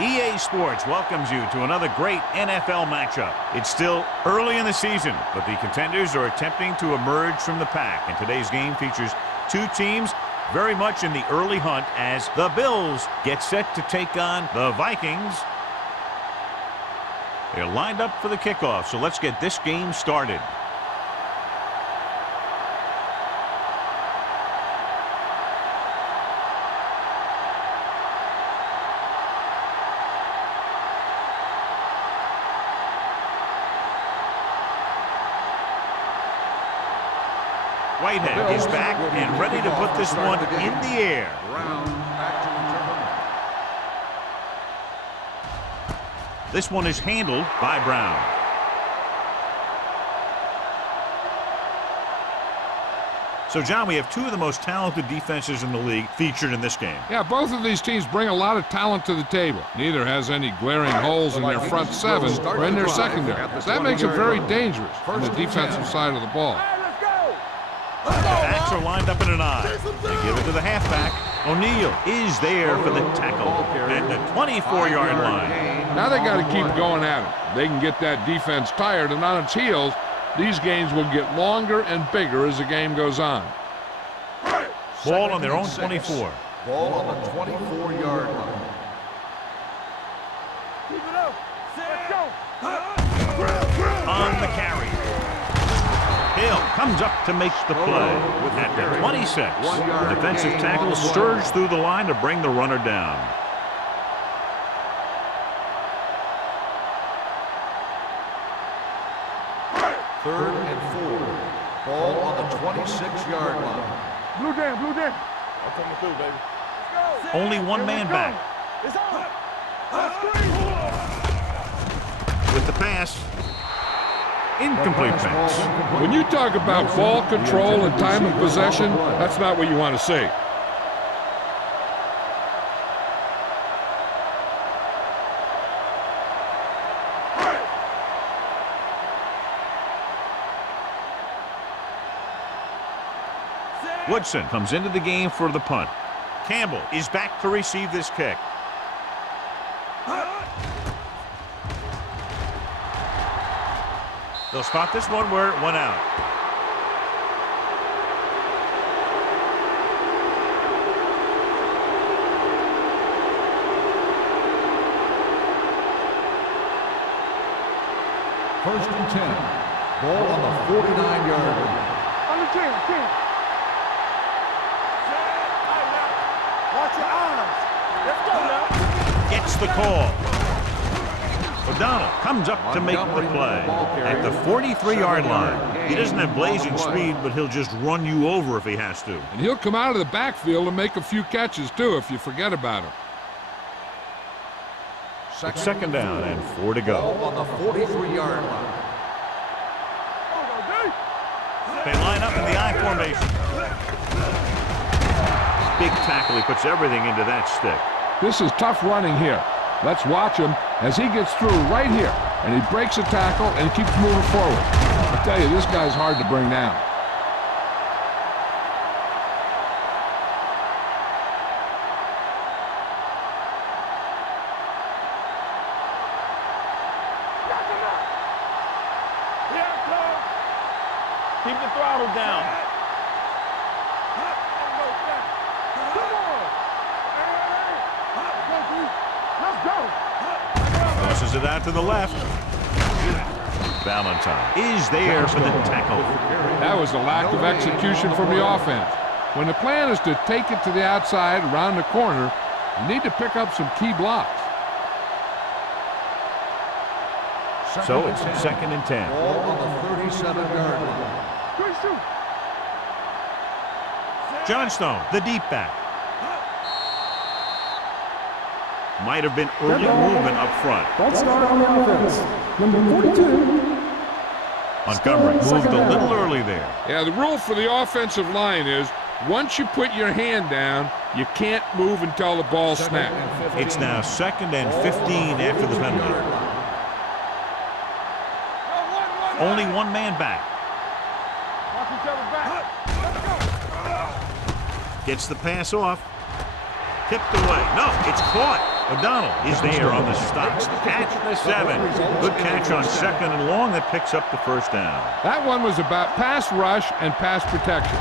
EA Sports welcomes you to another great NFL matchup. It's still early in the season, but the contenders are attempting to emerge from the pack. And today's game features two teams very much in the early hunt as the Bills get set to take on the Vikings. They're lined up for the kickoff, so let's get this game started. Whitehead is back and ready to put this one in the air. This one is handled by Brown. So, John, we have two of the most talented defenses in the league featured in this game. Yeah, both of these teams bring a lot of talent to the table. Neither has any glaring holes in their front seven or in their secondary. So that makes it very dangerous on the defensive side of the ball. Backs are lined up in an I. They give it to the halfback. O'Neal is there for the tackle at the 24-yard line. Now they got to keep going at it. They can get that defense tired and on its heels. These games will get longer and bigger as the game goes on. Ball on their own 24. Ball on the 24-yard line. Keep it up. Let's go. On the carry. Hill comes up to make the play. At the 26, the defensive tackle surged through the line to bring the runner down. Third and 4. Ball on the 26-yard line. Blue down, blue down. I'm coming through, baby. Let's go. Only one man back. It's on. With the pass. Incomplete pass. When you talk about ball control and time of possession, that's not what you want to see. Woodson comes into the game for the punt. Campbell is back to receive this kick. They'll spot this one where it went out. First and 10. Ball on the 49-yard line. On the 10. Watch your eyes. Let's go now. Gets the call. O'Donnell comes up to make the play at the 43-yard line. He doesn't have blazing speed, but he'll just run you over if he has to. And he'll come out of the backfield and make a few catches, too, if you forget about him. It's second down and 4 to go. Ball on the 43-yard line. They line up in the I formation. Big tackle. He puts everything into that stick. This is tough running here. Let's watch him as he gets through right here. And he breaks a tackle and keeps moving forward. I tell you, this guy's hard to bring down. Keep the throttle down. Tosses it out to the left. Valentine is there for the tackle. That was a lack of execution from the offense. When the plan is to take it to the outside around the corner, you need to pick up some key blocks. So it's second and 10. Ball on the 37-yard line. Johnstone, the deep back. Might have been early movement up front. Let's start on the offense. Number 42. Montgomery moved a little early there. Yeah, the rule for the offensive line is once you put your hand down, you can't move until the ball snaps. It's now 2nd and 15 after the penalty. Only one man back. Gets the pass off. Tipped away. No, it's caught. O'Donnell is there on the stop at the 7. Good catch on 2nd and long. That picks up the first down. That one was about pass rush and pass protection.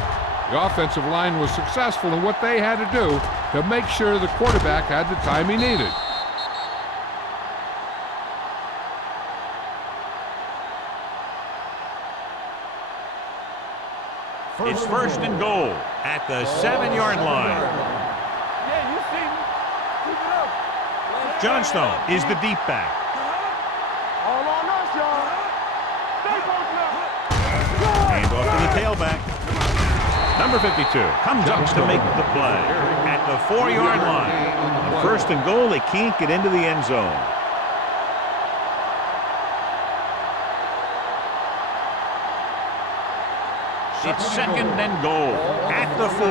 The offensive line was successful in what they had to do to make sure the quarterback had the time he needed. It's 1st and goal at the 7-yard line. Yeah, you see me. Keep it up. Johnstone is the deep back. All on us, y'all. Stay focused. Hand off to the tailback. Number 52 comes up to make the play at the 4-yard line. On 1st and goal, they can't get into the end zone. It's 2nd and goal at the 4.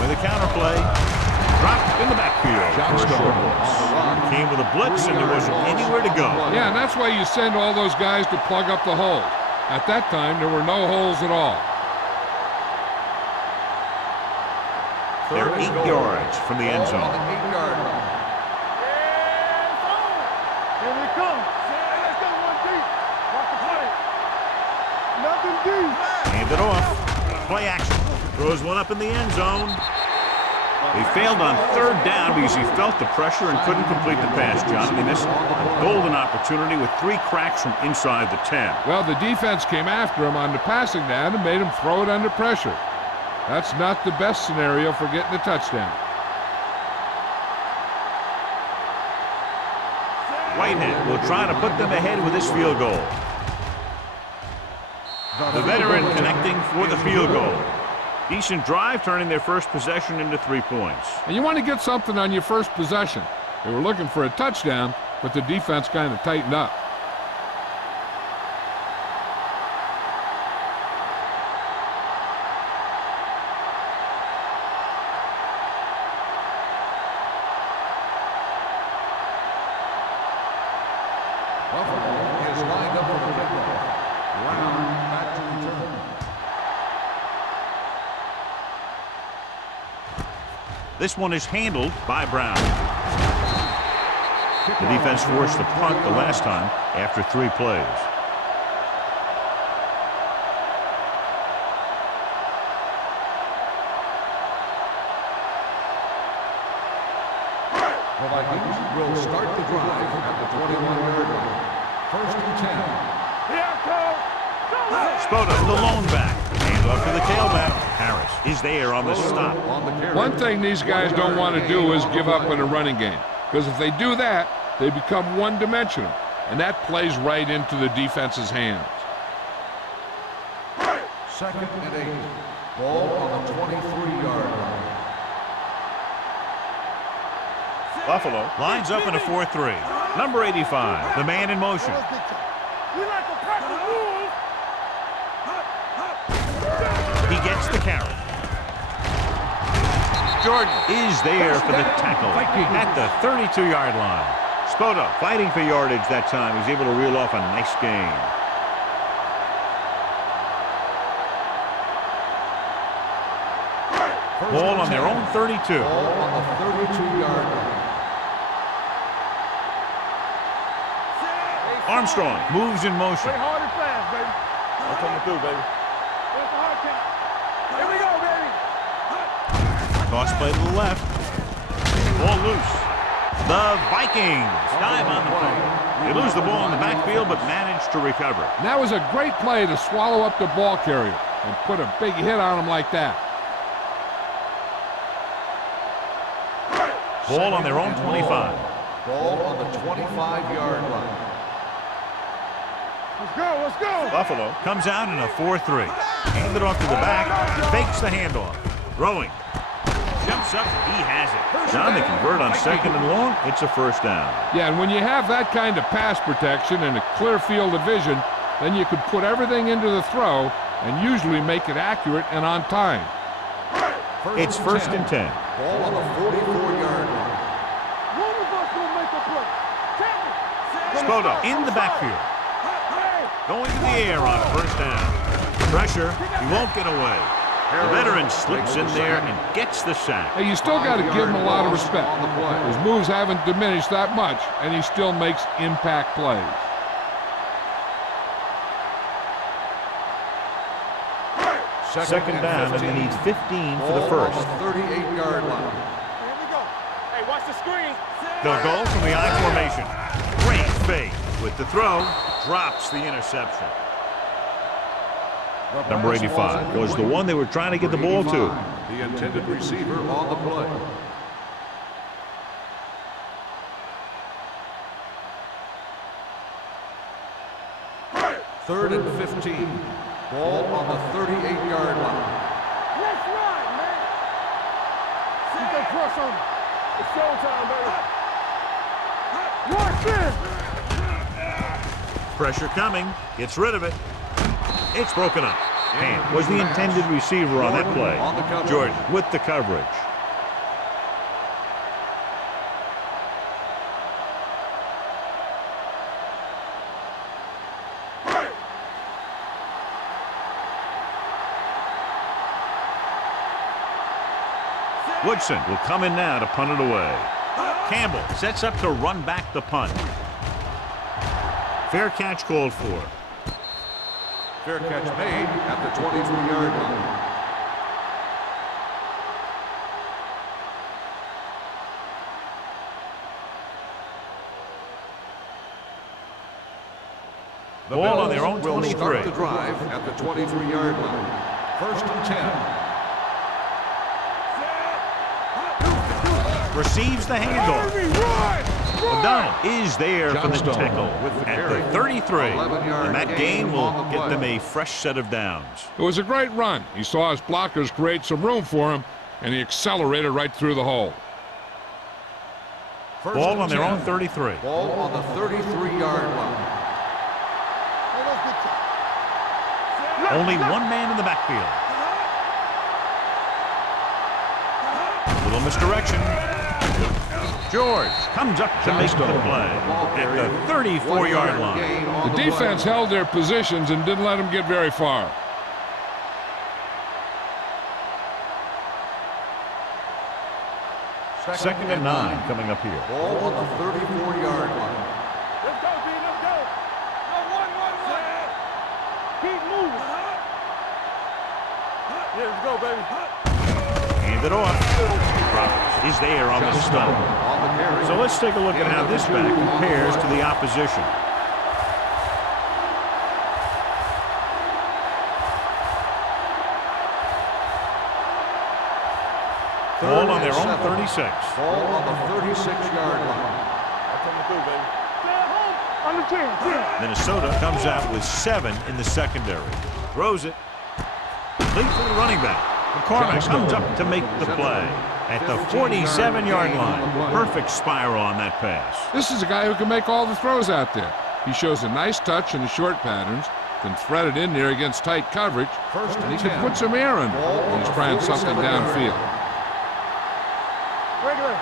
With a counter play, dropped in the backfield for a short loss. Came with a blitz and there wasn't anywhere to go. Yeah, and that's why you send all those guys to plug up the hole. At that time, there were no holes at all. They're 8 yards from the end zone. Here we come. Let's go one deep. Watch the play. Nothing deep. Hand it off. Play action. Throws one up in the end zone. He failed on 3rd down because he felt the pressure and couldn't complete the pass, John. They missed a golden opportunity with 3 cracks from inside the 10. Well, the defense came after him on the passing down and made him throw it under pressure. That's not the best scenario for getting a touchdown. Whitehead will try to put them ahead with this field goal. The veteran connecting for the field goal. Decent drive, turning their first possession into 3 points. And you want to get something on your first possession. They were looking for a touchdown, but the defense kind of tightened up. Buffalo is lined up for the kickoff. Brown back to return. This one is handled by Brown. The defense forced the punt the last time after 3 plays. The Vikings will start the drive at the 21-yard line. 1st and 10. Here I come. Spota, the lone back. Hand off to the tailback. Harris is there on the stop. On the carry. One thing these guys don't want to do is give up in a running game. Because if they do that, they become one-dimensional. And that plays right into the defense's hands. 2nd and 8. Ball on the 23-yard line. Buffalo lines up in a 4-3. Number 85, the man in motion. We like to practice rules. He gets the carry. Jordan is there for the tackle at the 32-yard line. Spota fighting for yardage that time. He's able to reel off a nice gain. Ball on their own 32. Ball on the 32-yard line. Armstrong moves in motion. Play hard and fast, baby. I'm coming through, baby. Where's the hard count? Here we go, baby. Toss play to the left. Ball loose. The Vikings dive on the play. They lose the ball in the backfield, but manage to recover. And that was a great play to swallow up the ball carrier and put a big hit on him like that. Ball on their own 25. Ball on the 25-yard line. Let's go, let's go. Buffalo comes out in a 4-3. Handed off to the back, fakes the handoff. Throwing. Jumps up, he has it. Now they convert on 2nd and long. It's a first down. Yeah, and when you have that kind of pass protection and a clear field of vision, then you can put everything into the throw and usually make it accurate and on time. It's 1st and 10. Ball on the 44-yard line. One of us will make a play. Spoto in the backfield. Going to the air on 1st down. Pressure, he won't get away. The veteran slips in there and gets the sack. Hey, you still got to give him a lot of respect. His moves haven't diminished that much, and he still makes impact plays. Second down, and they need 15 for the first. 38-yard line. Here we go. Hey, watch the screen. They'll go from the I formation. Great fake. With the throw, drops the interception. Number 85 was the one they were trying to get the ball to. The intended receiver on the play. Third and 15. Ball on the 38-yard line. Let's ride, man. Keep that press on him. It's showtime, baby. Watch this. Pressure coming. Gets rid of it. It's broken up. And was the intended receiver on that play. Jordan with the coverage. Woodson will come in now to punt it away. Campbell sets up to run back the punt. Fair catch called for. Fair catch made at the 23-yard line. The Ball on Bills their own will 23. start the drive at the 23-yard line. 1st and 10. Receives the handoff. O'Donnell is there for the tackle at the 33. And that gain will get them a fresh set of downs. It was a great run. He saw his blockers create some room for him, and he accelerated right through the hole. Ball on their own 33. Ball on the 33-yard line. Only one man in the backfield. Little misdirection. George comes up to make the play at the 34-yard line. The defense held their positions and didn't let them get very far. Second and 9 coming up here. Ball on the 34-yard line. Let's go, B, let's go. Go, one. Keep moving. Yeah, let's go, baby. Hand it off. Roberts is there on the stop. So let's take a look at how this back compares to the opposition. Ball on their own 36. Ball on the 36-yard line. On the 10. Minnesota comes out with 7 in the secondary. Throws it. Complete for the running back. McCormick comes up to make the play at the 47-yard line. Perfect spiral on that pass. This is a guy who can make all the throws out there. He shows a nice touch in the short patterns, can thread it in there against tight coverage, and he can put some air under it when he's trying something downfield. Regular.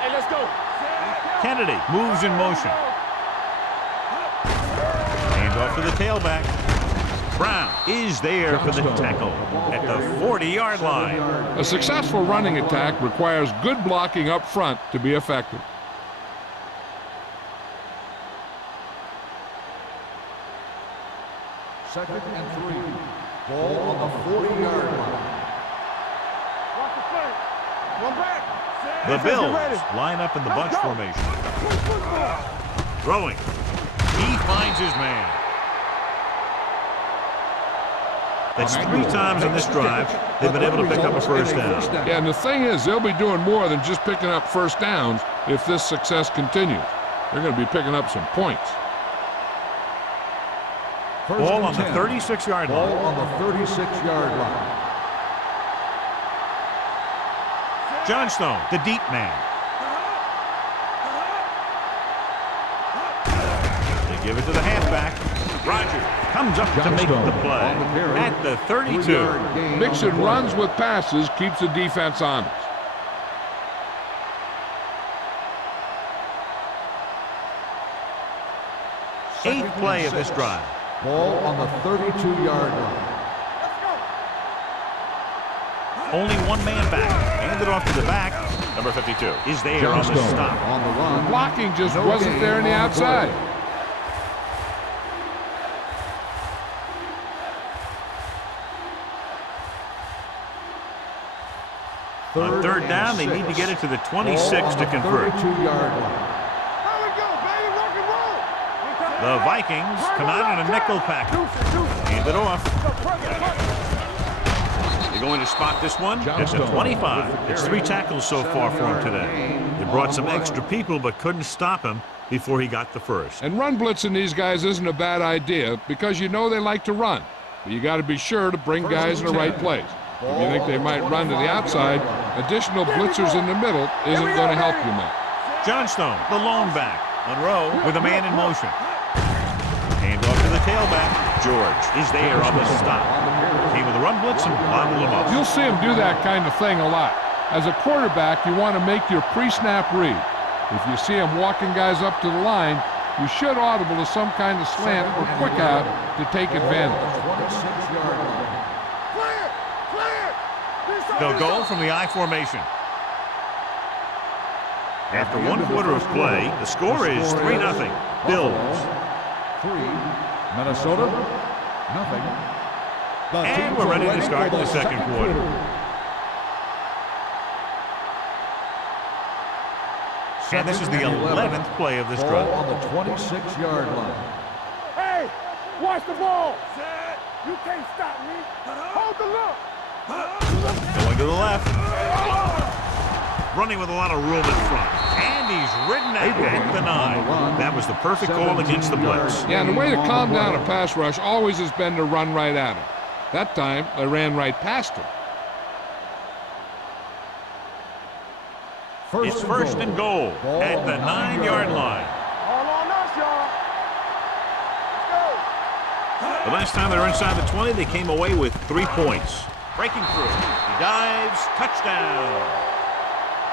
Hey, let's go. Kennedy moves in motion. Hand off to the tailback. Brown is there for the tackle at the 40-yard line. A successful running attack requires good blocking up front to be effective. Second and 3. Ball on the 40-yard line. Watch the play. One back. The Bills line up in the bunch formation. Throwing. He finds his man. That's 3 times in this drive they've been able to pick up a first down. Yeah, and the thing is, they'll be doing more than just picking up first downs if this success continues. They're going to be picking up some points. Ball on the 36-yard line. Ball on the 36-yard line. Johnstone, the deep man. They give it to the halfback. Rogers comes up to make the play at the 32. Mixing runs with passes keeps the defense honest. Eighth play of this drive. Ball on the 32-yard line. Only one man back. Handed off to the back. Number 52 is there on the stop. On the run. Blocking just wasn't there on the outside. On third down, they need to get it to the 26 to convert. 32-yard line. There we go, baby, rock and roll. The Vikings come out in a nickel package. Hand it off. They're going to spot this one at the 25. It's 3 tackles so far for him today. They brought some extra people but couldn't stop him before he got the first. And run blitzing these guys isn't a bad idea because you know they like to run. But you got to be sure to bring guys in the right place. If you think they might run to the outside, additional blitzers in the middle isn't going to help you much. Johnstone, the lone back. Monroe with a man in motion. Hand off to the tailback. George is there on the stop. Came with a run blitz and bobbled him up. You'll see him do that kind of thing a lot. As a quarterback, you want to make your pre-snap read. If you see him walking guys up to the line, you should audible to some kind of slant or quick out to take advantage. 26-yard line. They'll go from the I formation. After 1 quarter of play, the score is 3-0. Bills. 3, Minnesota, nothing. And we're ready to start the second quarter. And this is the 11th play of this drive. Ball on the 26-yard line. Hey, watch the ball. You can't stop me. Hold the look. Going to the left. Running with a lot of room in front. And he's ridden at the 9. That was the perfect call against the blitz. Yeah, and the way to calm down a pass rush always has been to run right at him. That time, they ran right past him. It's first and goal at the 9-yard line. All on us, y'all. Let's go. The last time they were inside the 20, they came away with 3 points. Breaking through. He dives. Touchdown.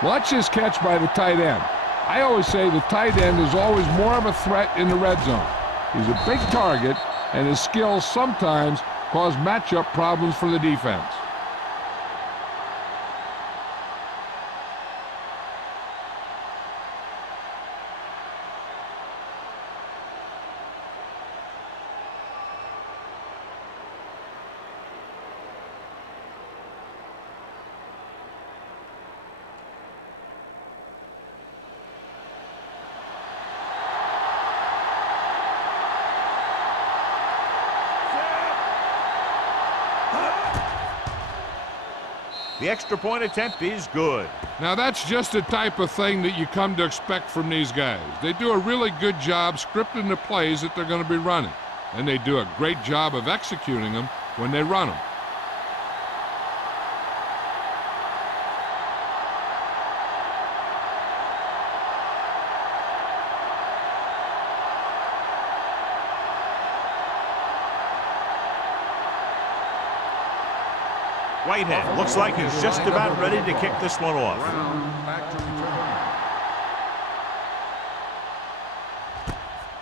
Watch this catch by the tight end. I always say the tight end is always more of a threat in the red zone. He's a big target, and his skills sometimes cause matchup problems for the defense. The extra point attempt is good. Now that's just the type of thing that you come to expect from these guys. They do a really good job scripting the plays that they're going to be running. And they do a great job of executing them when they run them. Whitehead looks like he's just about ready to kick this one off. Back to return.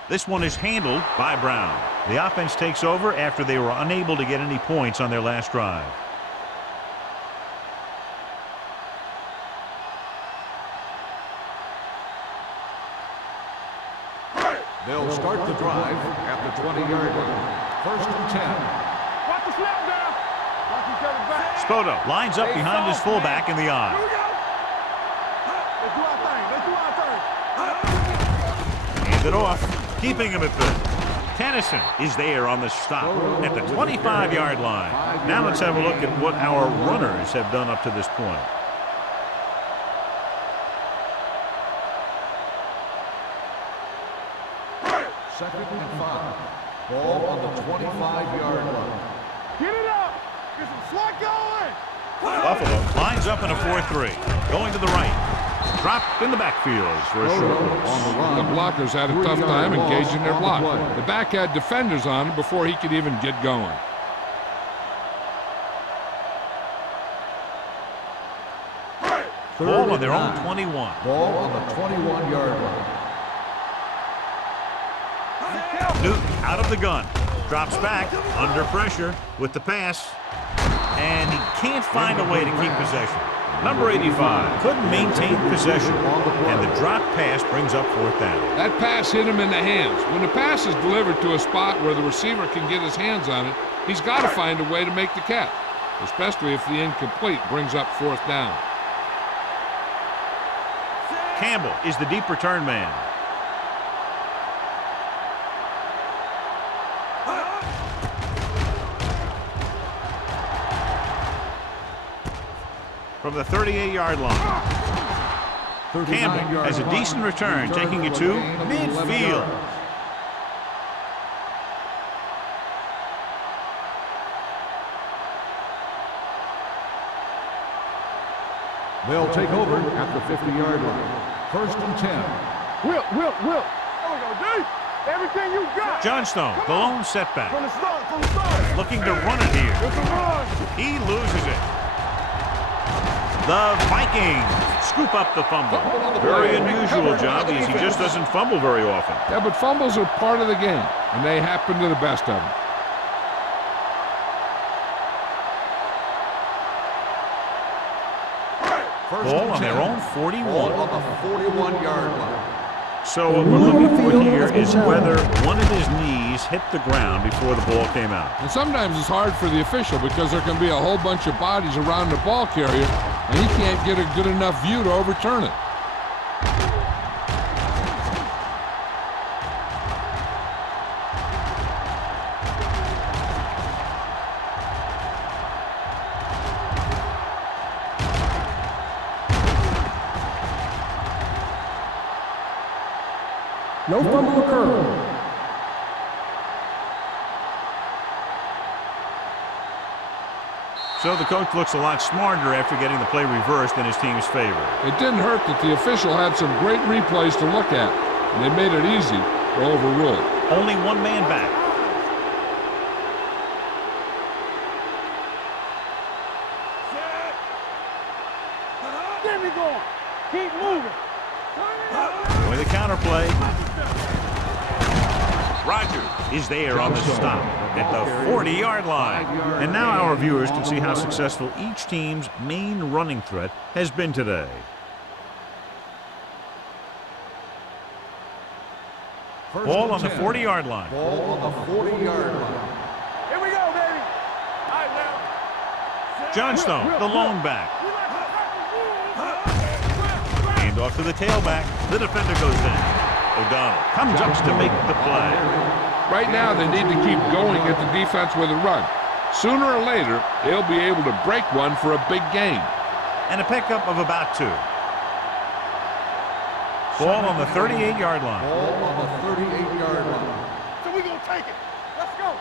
This one is handled by Brown. The offense takes over after they were unable to get any points on their last drive. They'll start the drive at the 20-yard line. First and 10. Watch the snap down. Watch each other back. Spoto lines up behind his fullback in the Here eye. we go. Let's do our thing. Let's do our thing. Hands it off, keeping him at third. Tennyson is there on the stop at the 25-yard line. Now let's have a look at what our runners have done up to this point. Second and 5. Ball on the 25-yard line. Get it up. Get some slot going. Buffalo lines up in a 4-3. Going to the right. Dropped in the backfield for a short loss. The blockers had a tough time engaging their block. The back had defenders on him before he could even get going. Ball on their own 21. Ball on the 21-yard line. Newton out of the gun. Drops back under pressure with the pass. And he can't find a way to keep possession. Number 85 couldn't maintain possession. And the drop pass brings up 4th down. That pass hit him in the hands. When the pass is delivered to a spot where the receiver can get his hands on it, he's got to find a way to make the catch, especially if the incomplete brings up 4th down. Campbell is the deep return man. From the 38-yard line. Campbell has a decent return, taking it to midfield. They'll take over at the 50-yard line. 1st and 10. Whip. There we go, D. Everything you got. Johnstone, the lone setback. From the start. Looking to run it here. It's a run. He loses it. The Vikings scoop up the fumble. Very unusual job because he just doesn't fumble very often. Yeah, but fumbles are part of the game, and they happen to the best of them. Ball on their own 41. Ball on the 41-yard line. So what we're looking for here is whether one of his knees hit the ground before the ball came out. And sometimes it's hard for the official because there can be a whole bunch of bodies around the ball carrier, and he can't get a good enough view to overturn it. No fumble occurred. So the coach looks a lot smarter after getting the play reversed in his team's favor. It didn't hurt that the official had some great replays to look at, and they made it easy to overrule. Only one man back. Get me going. Keep moving. With the counterplay. Rodgers is there on the stop at the 40-yard line. And now our viewers can see how successful each team's main running threat has been today. Ball on the 40-yard line. Ball on the 40-yard line. Here we go, baby. All right, now. Johnstone, the lone back. Hand off to the tailback. The defender goes down. O'Donnell comes up to make the play. Right now, they need to keep going at the defense with a run. Sooner or later, they'll be able to break one for a big gain. And a pickup of about 2. Ball on the 38-yard line. Ball on the 38-yard line. So we're going to take it. Let's go.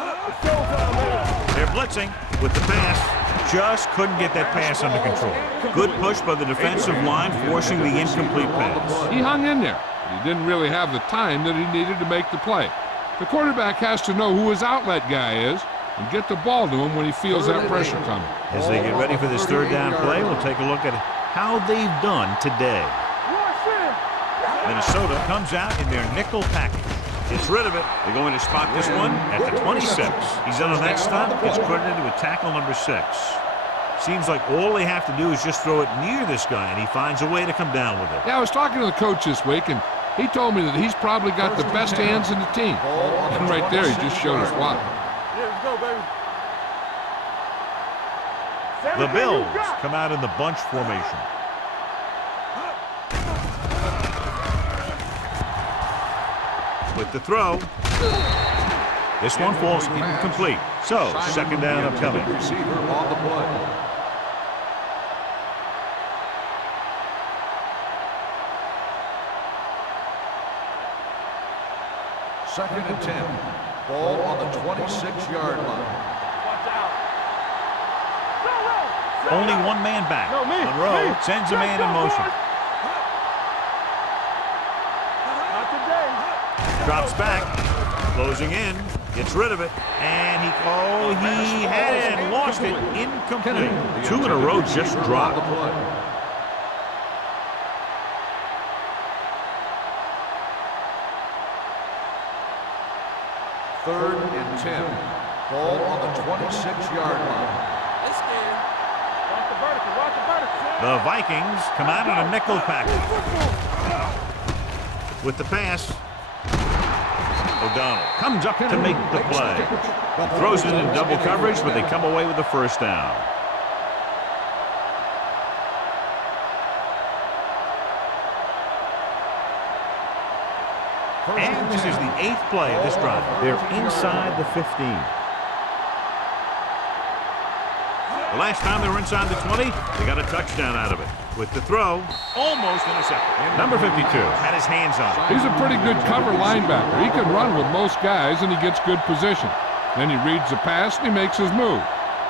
Let's go. They're blitzing with the pass. Just couldn't get that pass under control. Good push by the defensive line, forcing the incomplete pass. He hung in there, but he didn't really have the time that he needed to make the play. The quarterback has to know who his outlet guy is and get the ball to him when he feels that pressure coming. As they get ready for this 3rd down play, we'll take a look at how they've done today. Minnesota comes out in their nickel package. Gets rid of it. They're going to spot this one at the 26. He's in on that stop. Gets credited with tackle number 6. Seems like all they have to do is just throw it near this guy, and he finds a way to come down with it. Yeah, I was talking to the coach this week, and he told me that he's probably got the best hands in the team. And right there, he just showed us why. Yeah, let's go, baby. The Bills come out in the bunch formation. With the throw. This one falls incomplete. So, 2nd down upcoming. Receiver on the play. Second and 10. Ball on the 26-yard line. Watch out. Only one man back. No, me. Monroe sends a man in motion. Not today. Drops back. Closing in. Gets rid of it. And he had it and lost it. Incomplete. Two in a row just dropped. Third and 10. Ball on the 26-yard line. Watch the vertical. Watch the vertical. The Vikings come out in a nickel package. With the pass, O'Donnell comes up to make the play. Throws it in double coverage, but they come away with the first down. And this is the 8th play of this drive. They're inside the 15. The last time they were inside the 20, they got a touchdown out of it. With the throw, almost intercepted. Number 52 had his hands on it. He's a pretty good cover linebacker. He can run with most guys, and he gets good position. Then he reads the pass, and he makes his move.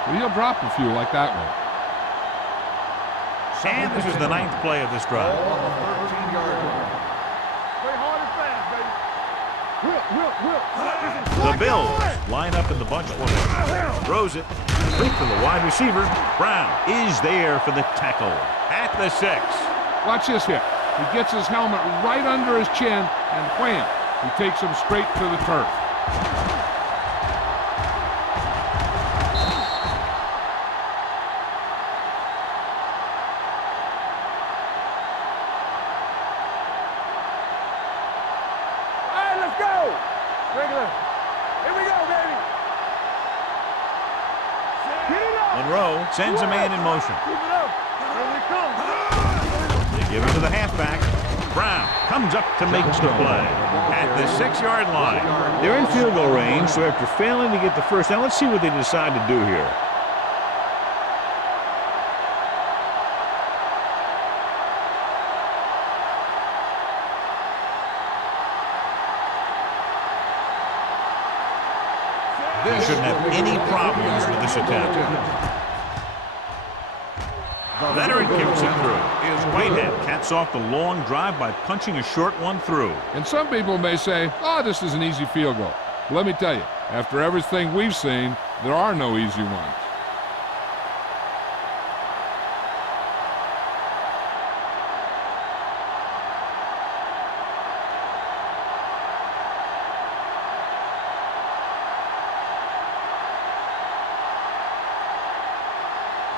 But he'll drop a few like that one. And this is the 9th play of this drive. Ball on the 13-yard line. Play hard and fast, baby. The Bills line up in the bunch for him. Throws it. Complete to the wide receiver. Brown is there for the tackle at the 6. Watch this here. He gets his helmet right under his chin, and wham, he takes him straight to the turf. All right, let's go. Regular. Here we go, baby. Get it up. Monroe sends a man in motion. Keep it up. Here we come. They give it to the halfback. Brown comes up to make the play at the 6-yard line. They're in field goal range, so after failing to get the first down, let's see what they decide to do here. They shouldn't have any problems with this attempt. Veteran kicks it through. Whitehead caps off the long drive by punching a short one through. And some people may say, oh, this is an easy field goal. Let me tell you, after everything we've seen, there are no easy ones.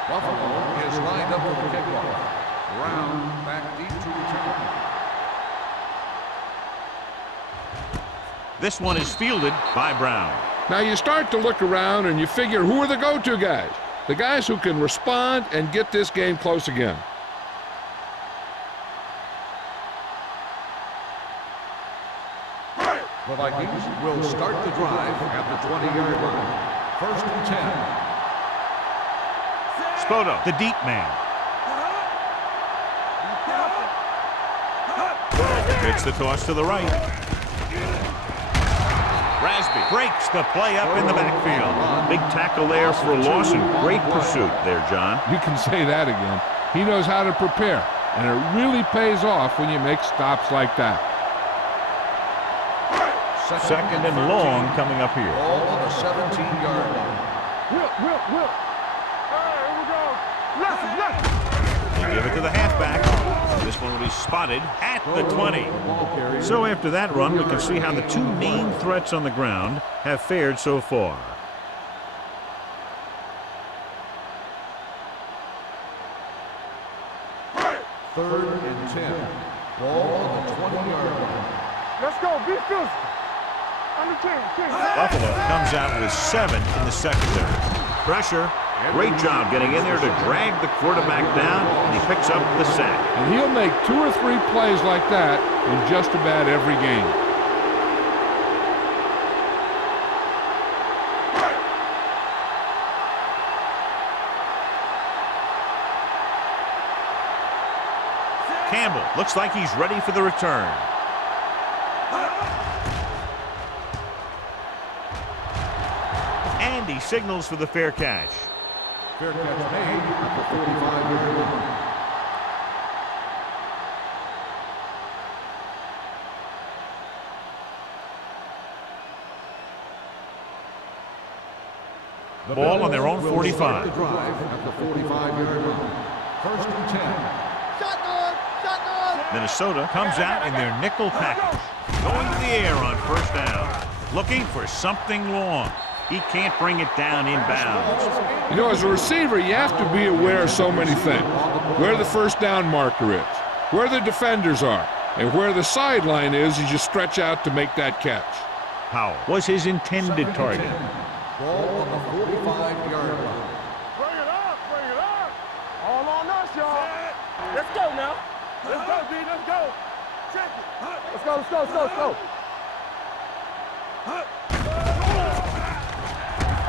Buffalo is lined up for the kickoff. Brown back deep to return. This one is fielded by Brown. Now you start to look around and you figure, who are the go-to guys? The guys who can respond and get this game close again. The Vikings will start the drive at the 20-yard line. First and 10. Spoto, the deep man. It's the toss to the right. Rasby breaks the play up in the backfield. Big tackle there for a loss and great pursuit there, John. You can say that again. He knows how to prepare, and it really pays off when you make stops like that. Second and long coming up here. Ball on the 17-yard line. Whip. Here we go. Left. They give it to the halfback. This one will be spotted at the 20. So after that run, we can see how the two main threats on the ground have fared so far. Third and 10. Ball on the 20-yard line. Let's go. Be physical. Under 10. Buffalo comes out with 7 in the secondary. Pressure. Great job getting in there to drag the quarterback down, and he picks up the sack. And he'll make 2 or 3 plays like that in just about every game. Campbell looks like he's ready for the return. And he signals for the fair catch. Fair catch made at the 45-yard line. The ball on their own 45. The drive at the 45-yard line. First and 10. Minnesota comes out in their nickel package. Going to the air on first down. Looking for something long. He can't bring it down inbounds. You know, as a receiver, you have to be aware of so many things. Where the first down marker is, where the defenders are, and where the sideline is as you stretch out to make that catch. Powell was his intended target. Ball on the 45-yard line. Bring it up, bring it up. All on us, y'all. Let's go now. Let's go, D, let's go. Check it. Let's go, let's go, let's go, let's go.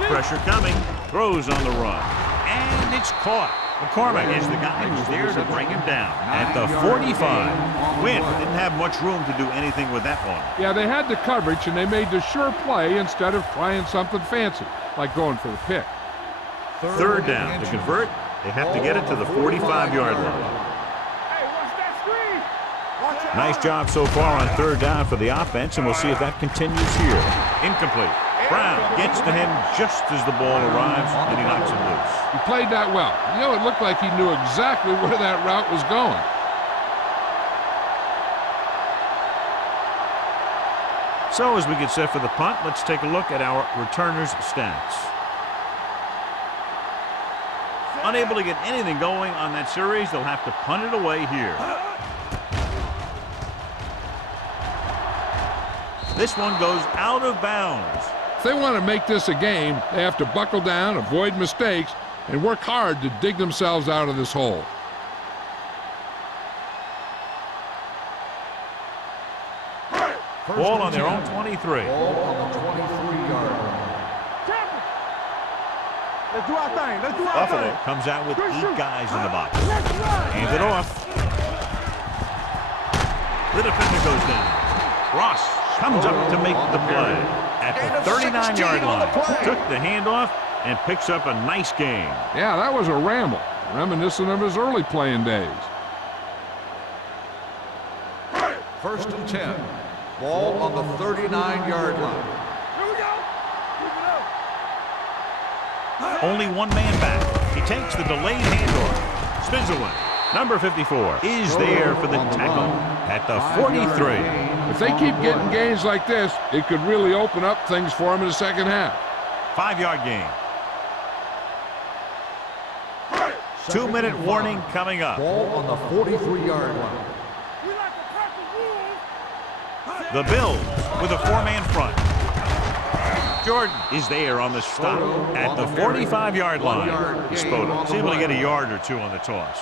Pressure coming. Throws on the run. And it's caught. McCormick is the guy who's there to bring him down at the 45. Quinn didn't have much room to do anything with that one. Yeah, they had the coverage, and they made the sure play instead of trying something fancy, like going for the pick. Third down. To convert, they have to get it to the 45-yard line. Hey, watch that screen. Watch out. Nice job so far on third down for the offense, and we'll see if that continues here. Incomplete. Brown gets to him just as the ball arrives, and he knocks it loose. He played that well. You know, it looked like he knew exactly where that route was going. So as we get set for the punt, let's take a look at our returners' stats. Unable to get anything going on that series, they'll have to punt it away here. This one goes out of bounds. If they want to make this a game, they have to buckle down, avoid mistakes, and work hard to dig themselves out of this hole. Ball on their own 23. Ball on the 23-yard line. Let's do our thing. Let's do our Buffalo thing. comes out with 8 guys in the box. Let's run. Hands it off. The defender goes down. Ross comes up to make the play at the 39-yard line. Took the handoff and picks up a nice gain. Yeah, that was a ramble, reminiscent of his early playing days. First and 10. Ball on the 39-yard line. Here we go. Keep it up. Only one man back. He takes the delayed handoff. Spins away. Number 54 is there for the tackle at the 43. If they keep getting gains like this, it could really open up things for them in the second half. 5-yard gain. 2-minute warning coming up. Ball on the 43-yard line. We like to practice rules. The Bills with a 4-man front. Jordan is there on the stop at the 45-yard line. Spoto is able to get a yard or two on the toss.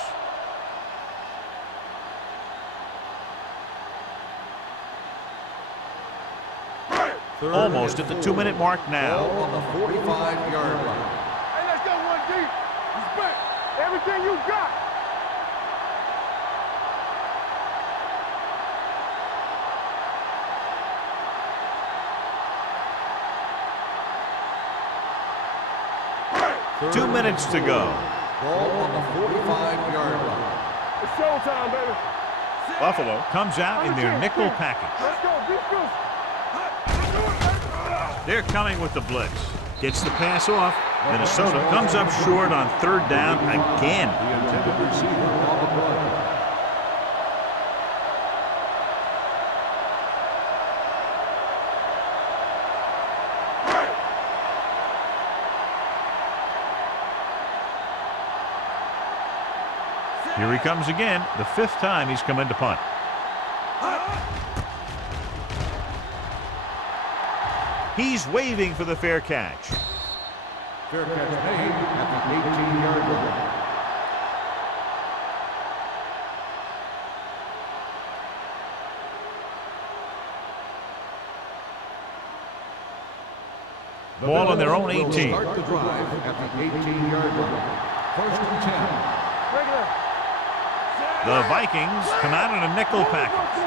Almost at the 2-minute mark now. Ball on the 45-yard line. Hey, let's go one deep. Respect everything you got. Third 2 minutes to go. Ball on the 45-yard line. It's showtime, baby. Buffalo comes out in their nickel package. Let's go. Be good. They're coming with the blitz. Gets the pass off. Minnesota comes up short on third down again. The intended receiver on the play. Here he comes again, the 5th time he's come into punt. He's waving for the fair catch. Fair catch made at the 18-yard line. Ball on their own 18. Start the drive at the 18-yard line. First and 10. The Vikings come out in a nickel package.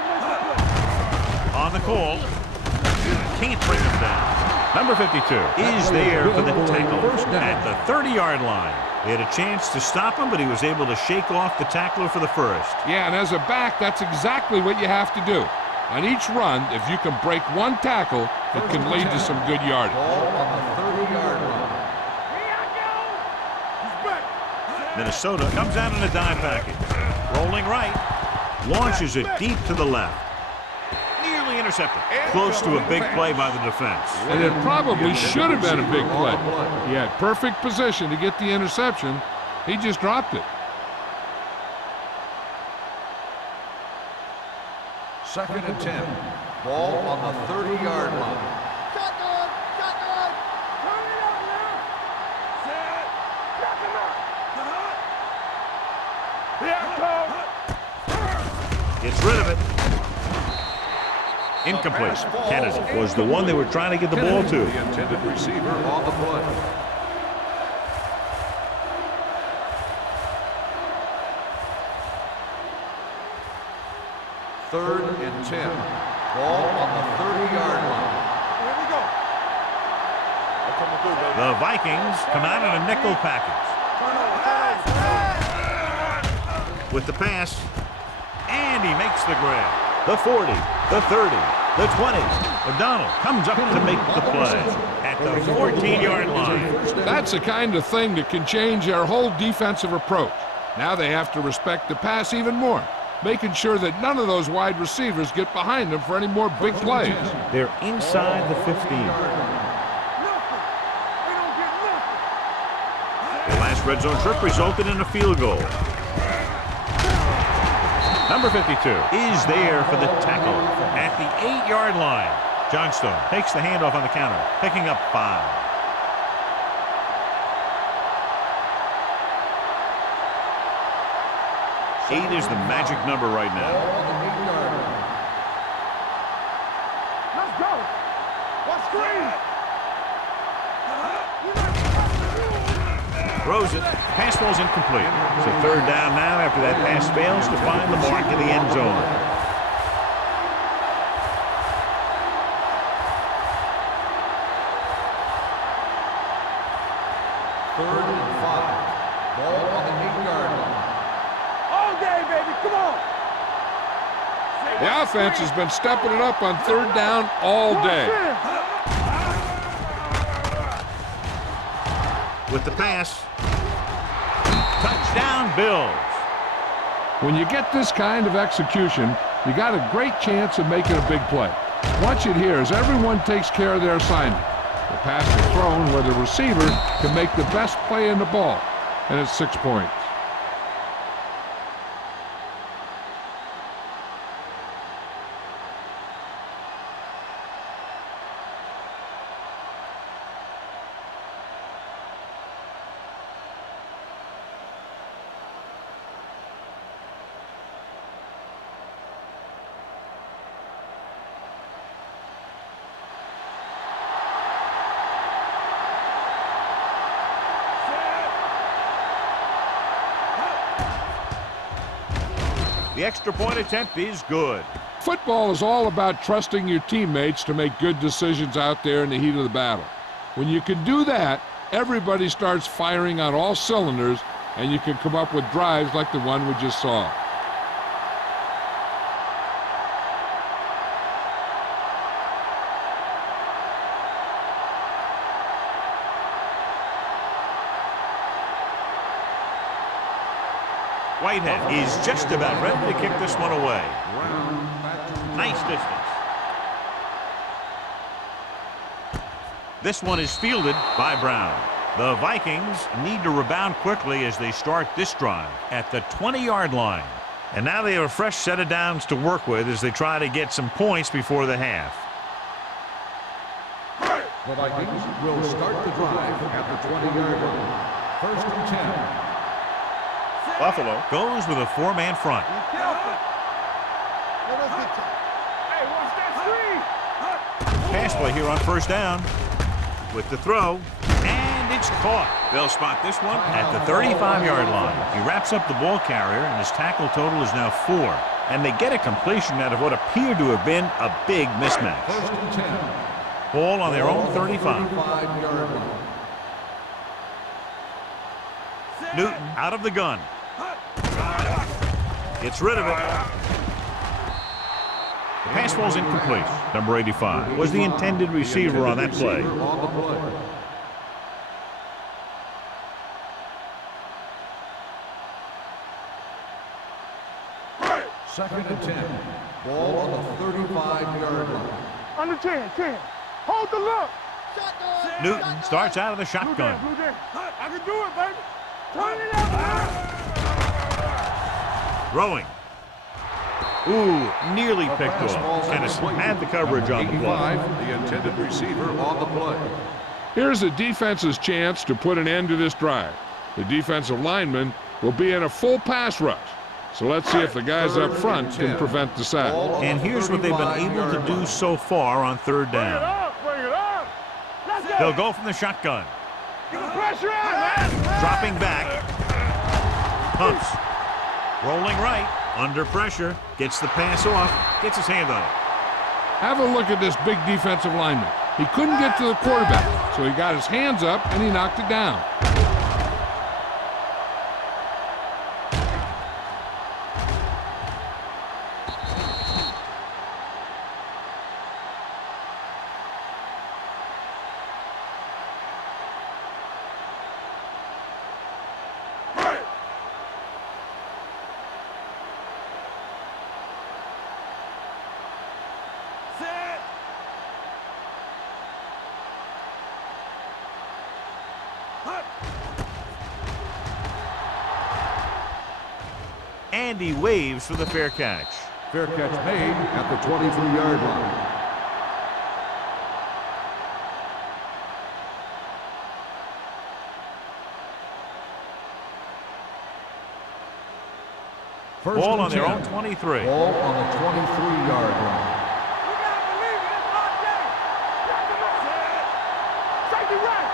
On the call. Can't bring him down. Number 52 is there for the tackle at the 30-yard line. They had a chance to stop him, but he was able to shake off the tackler for the first. Yeah, and as a back, that's exactly what you have to do. On each run, if you can break one tackle, it can lead to some good yardage. Ball on the 30-yard line. Minnesota comes out in a dime package. Rolling right. Launches it deep to the left. Nearly intercepted. Close to a big play by the defense. And it probably should have been a big play. He had perfect position to get the interception. He just dropped it. Second and 10. Ball on the 30-yard line. Shotgun! Shotgun! Turn it up now! Set! Back him up! Here Gets rid of it. Incomplete. Kennedy was the one they were trying to get the ball to. The intended receiver on the play. Third and 10. Ball on the 30-yard line. Here we go. They're coming through, baby. The Vikings come out in a nickel package. With the pass. And he makes the grab. The 40, the 30, the 20. O'Donnell comes up to make the play at the 14-yard line. That's the kind of thing that can change their whole defensive approach. Now they have to respect the pass even more, making sure that none of those wide receivers get behind them for any more big plays. They're inside the 15. The last red zone trip resulted in a field goal. Number 52 is there for the tackle at the 8-yard line. Johnstone takes the handoff on the counter, picking up 5. Eight is the magic number right now. Let's go. What screen? Throws it. Pass ball's incomplete. So third down now after that pass fails to find the mark in the end zone. Third and 5. Ball on the 8-yard line. All day, baby. Come on. The offense has been stepping it up on third down all day. With the pass. Touchdown, Bills. When you get this kind of execution, you got a great chance of making a big play. Watch it here as everyone takes care of their assignment. The pass is thrown where the receiver can make the best play in the ball, and it's 6 points. The extra point attempt is good. Football is all about trusting your teammates to make good decisions out there in the heat of the battle. When you can do that, everybody starts firing on all cylinders, and you can come up with drives like the one we just saw. Whitehead is just about ready to kick this one away. Nice distance. This one is fielded by Brown. The Vikings need to rebound quickly as they start this drive at the 20-yard line. And now they have a fresh set of downs to work with as they try to get some points before the half. The Vikings will start the drive at the 20-yard line. First and 10. Buffalo goes with a 4-man front. Be careful. Let us get you. Hey, watch that screen. Pass play here on first down. With the throw. And it's caught. They'll spot this one at the 35-yard line. He wraps up the ball carrier, and his tackle total is now 4. And they get a completion out of what appeared to have been a big mismatch. First and 10. Ball on their own 35. 35-yard line. Newton out of the gun. Gets rid of it. The pass falls incomplete. Number 85 was the intended receiver on that play. On the play. Second and 10. Ball on the 35-yard line. Under 10, 10. Hold the look. Newton starts out of the shotgun. Blue Jay. I can do it, baby. Turn it up, man. Throwing. Ooh, nearly picked off. Tennessee had the coverage on the play. 85, the intended receiver on the play. Here's the defense's chance to put an end to this drive. The defensive lineman will be in a full pass rush. So let's see if the guys up front can prevent the sack. And here's what they've been able to do so far on third down. Bring it up. Let's go. They'll go from the shotgun. Get the pressure on, man. Dropping back. Pumps. Rolling right. Under pressure. Gets the pass off. Gets his hand on it. Have a look at this big defensive lineman. He couldn't get to the quarterback, so he got his hands up and he knocked it down. And he waves for the fair catch. Fair catch made at the 23-yard line. First Ball and on their 10. own 23. Ball on the 23-yard line. You gotta believe it. It's locked in. Safety right.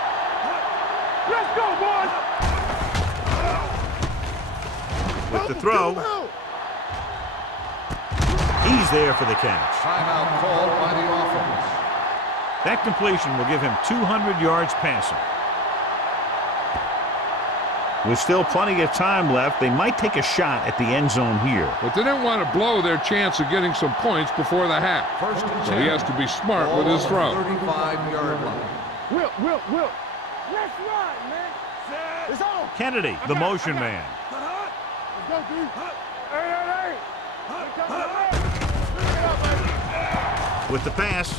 Let's go, boys. With the throw. He's there for the catch. Timeout called by the offense. That completion will give him 200 yards passing. With still plenty of time left, they might take a shot at the end zone here. But they didn't want to blow their chance of getting some points before the half. First and 10. So he has to be smart with his throw. 35-yard line. Wilt. Let's run, man. It's on. Kennedy, the motion man. Let's go, D. Hey. With the pass.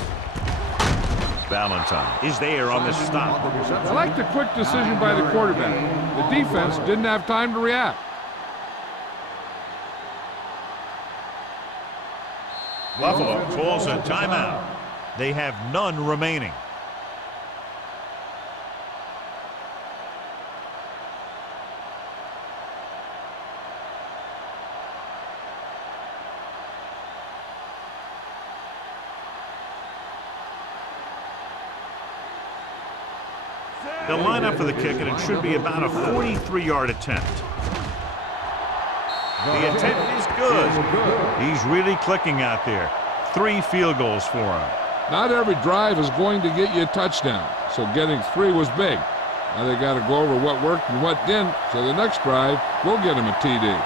Valentine is there on the stop. I like the quick decision by the quarterback. The defense didn't have time to react. Buffalo calls a timeout. They have none remaining. They'll line up for the kick, and it should be about a 43-yard attempt. The attempt is good. He's really clicking out there. 3 field goals for him. Not every drive is going to get you a touchdown, so getting 3 was big. Now they got to go over what worked and what didn't, so the next drive will get him a TD.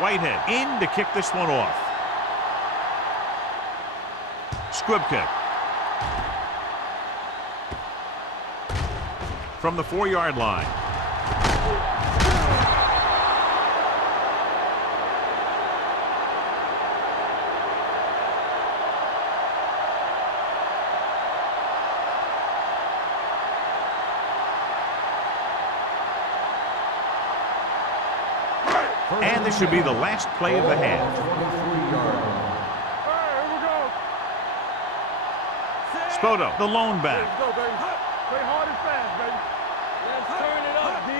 Whitehead in to kick this one off. Squib kick. From the 4-yard line. And this should be the last play of the half. 23-yard line. All right, here we go. Spoto, the lone back. Let's go, baby. Play hard and fast, baby. Let's turn it up, D.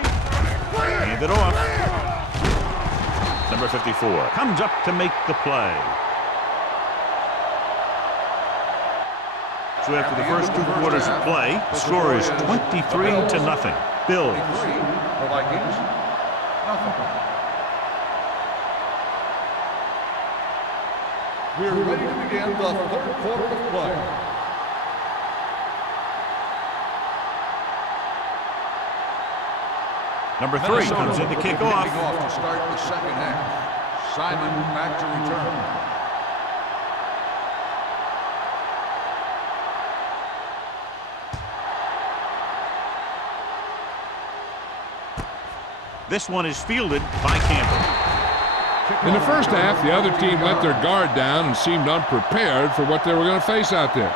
Hand it off. Number 54 comes up to make the play. So after the first 2 quarters of play, the score is 23-0. Bills. The Vikings We're ready to begin the third quarter of play. Number 3 comes in to kick off. Kicking off to start the second half. Simon back to return. This one is fielded by Campbell. In the first half, the other team let their guard down and seemed unprepared for what they were going to face out there.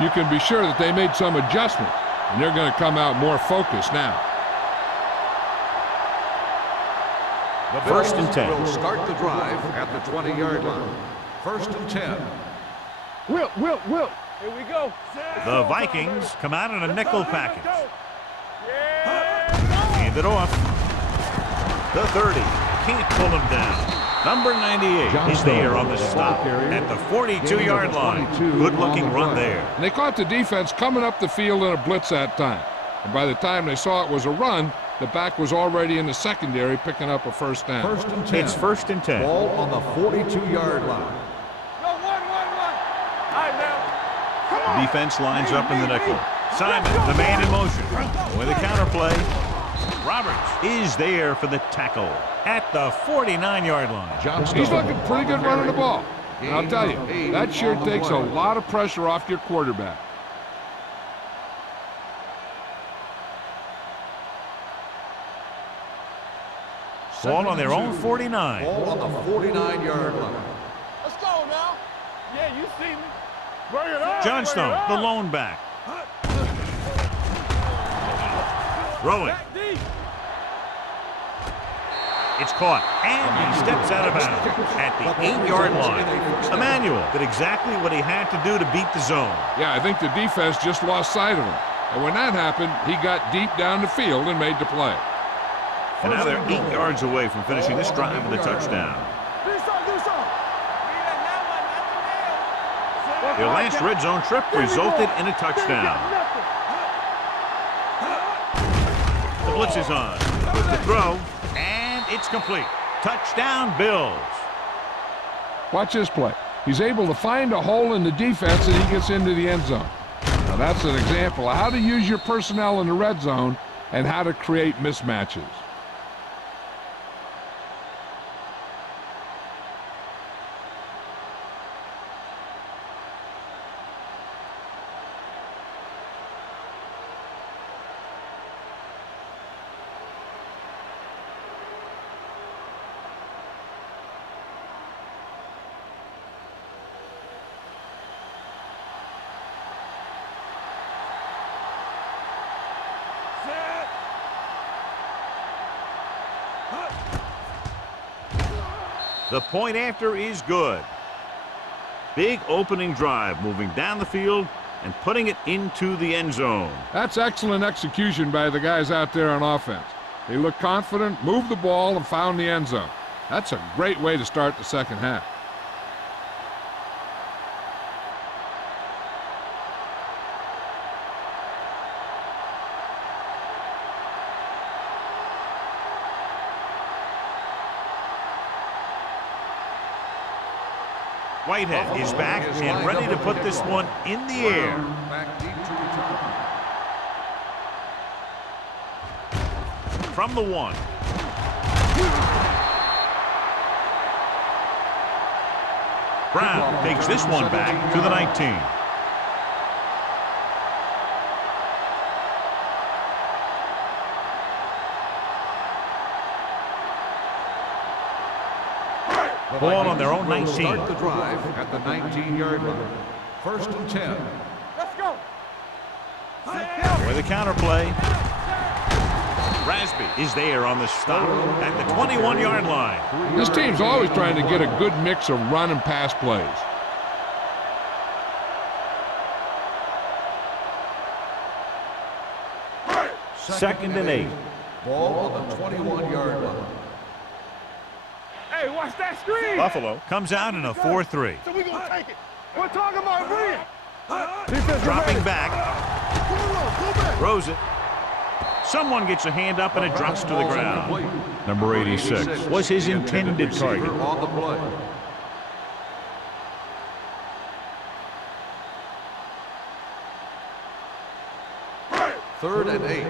You can be sure that they made some adjustments, and they're going to come out more focused now. The First and 10. will start the drive at the 20-yard line. First and 10. Whip. Here we go. The Vikings come out in a nickel package. Hand it off. The 30. Can't pull him down. Number 98 is there on the stop at the 42-yard line. Good-looking run there. And they caught the defense coming up the field in a blitz that time. And by the time they saw it was a run, the back was already in the secondary picking up a first down. First and 10. It's first and 10. Ball on the 42-yard line. Go, 1. All right, now. Come on. Defense lines up in the nickel. Simon, the man in motion. With a counterplay. Roberts is there for the tackle at the 49-yard line. He's looking pretty good running the ball. And I'll tell you, that sure takes a lot of pressure off your quarterback. Ball on their own 49. Ball on the 49-yard line. Let's go now. Yeah, you see me. Bring it on. Johnstone, the lone back. Throwing. It's caught, and he steps out of bounds at the 8-yard line. Emmanuel did exactly what he had to do to beat the zone. Yeah, I think the defense just lost sight of him. And when that happened, he got deep down the field and made the play. And now they're 8 yards away from finishing this drive with a touchdown. Do something. Their last red zone trip resulted in a touchdown. The blitz is on. With the throw, and it's complete. Touchdown, Bills. Watch this play. He's able to find a hole in the defense and he gets into the end zone. Now that's an example of how to use your personnel in the red zone and how to create mismatches. The point after is good. Big opening drive, moving down the field and putting it into the end zone. That's excellent execution by the guys out there on offense. They looked confident, moved the ball, and found the end zone. That's a great way to start the second half. Whitehead is back and ready to put this one in the air. Back deep to return. From the 1. Brown takes this one back to the 19. Ball on their own 19. Start the drive at the 19-yard line. First and 10. Let's go. With a counterplay. Rasby is there on the stop at the 21-yard line. This team's always trying to get a good mix of run and pass plays. Second and 8. Ball on the 21-yard line. Hey, watch that screen. Buffalo comes out in a 4-3. So we gonna take it. We're talking about Reed. Dropping back. Go back. Throws it. Someone gets a hand up and it drops to the ground. Number 86 was his intended target. On the play. Third and 8.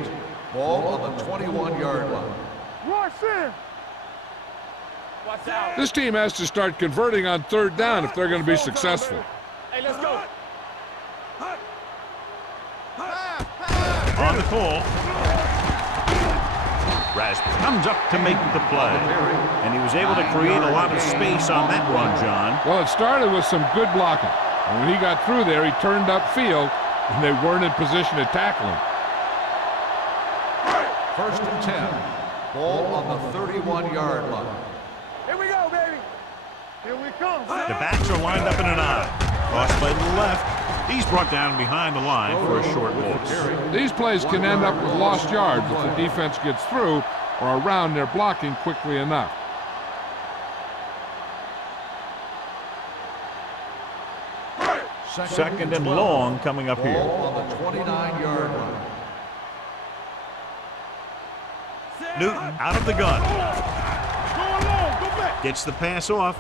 Ball on the 21-yard line. Rush in. Watch out. This team has to start converting on third down if they're going to be successful. Hey, let's go. On the call. Rasp comes up to make the play. And he was able to create a lot of space on that run, John. Well, it started with some good blocking. And when he got through there, he turned upfield, and they weren't in position to tackle him. First and 10. Ball on the 31-yard line. Here we go, baby. Here we come. The backs are lined up in an I. Cross play to the left. He's brought down behind the line for a short loss. These plays can end up with lost yards if the defense gets through or around their blocking quickly enough. Second and long coming up here. Ball on the 29-yard line. Newton out of the gun. Go along. Go back. Gets the pass off.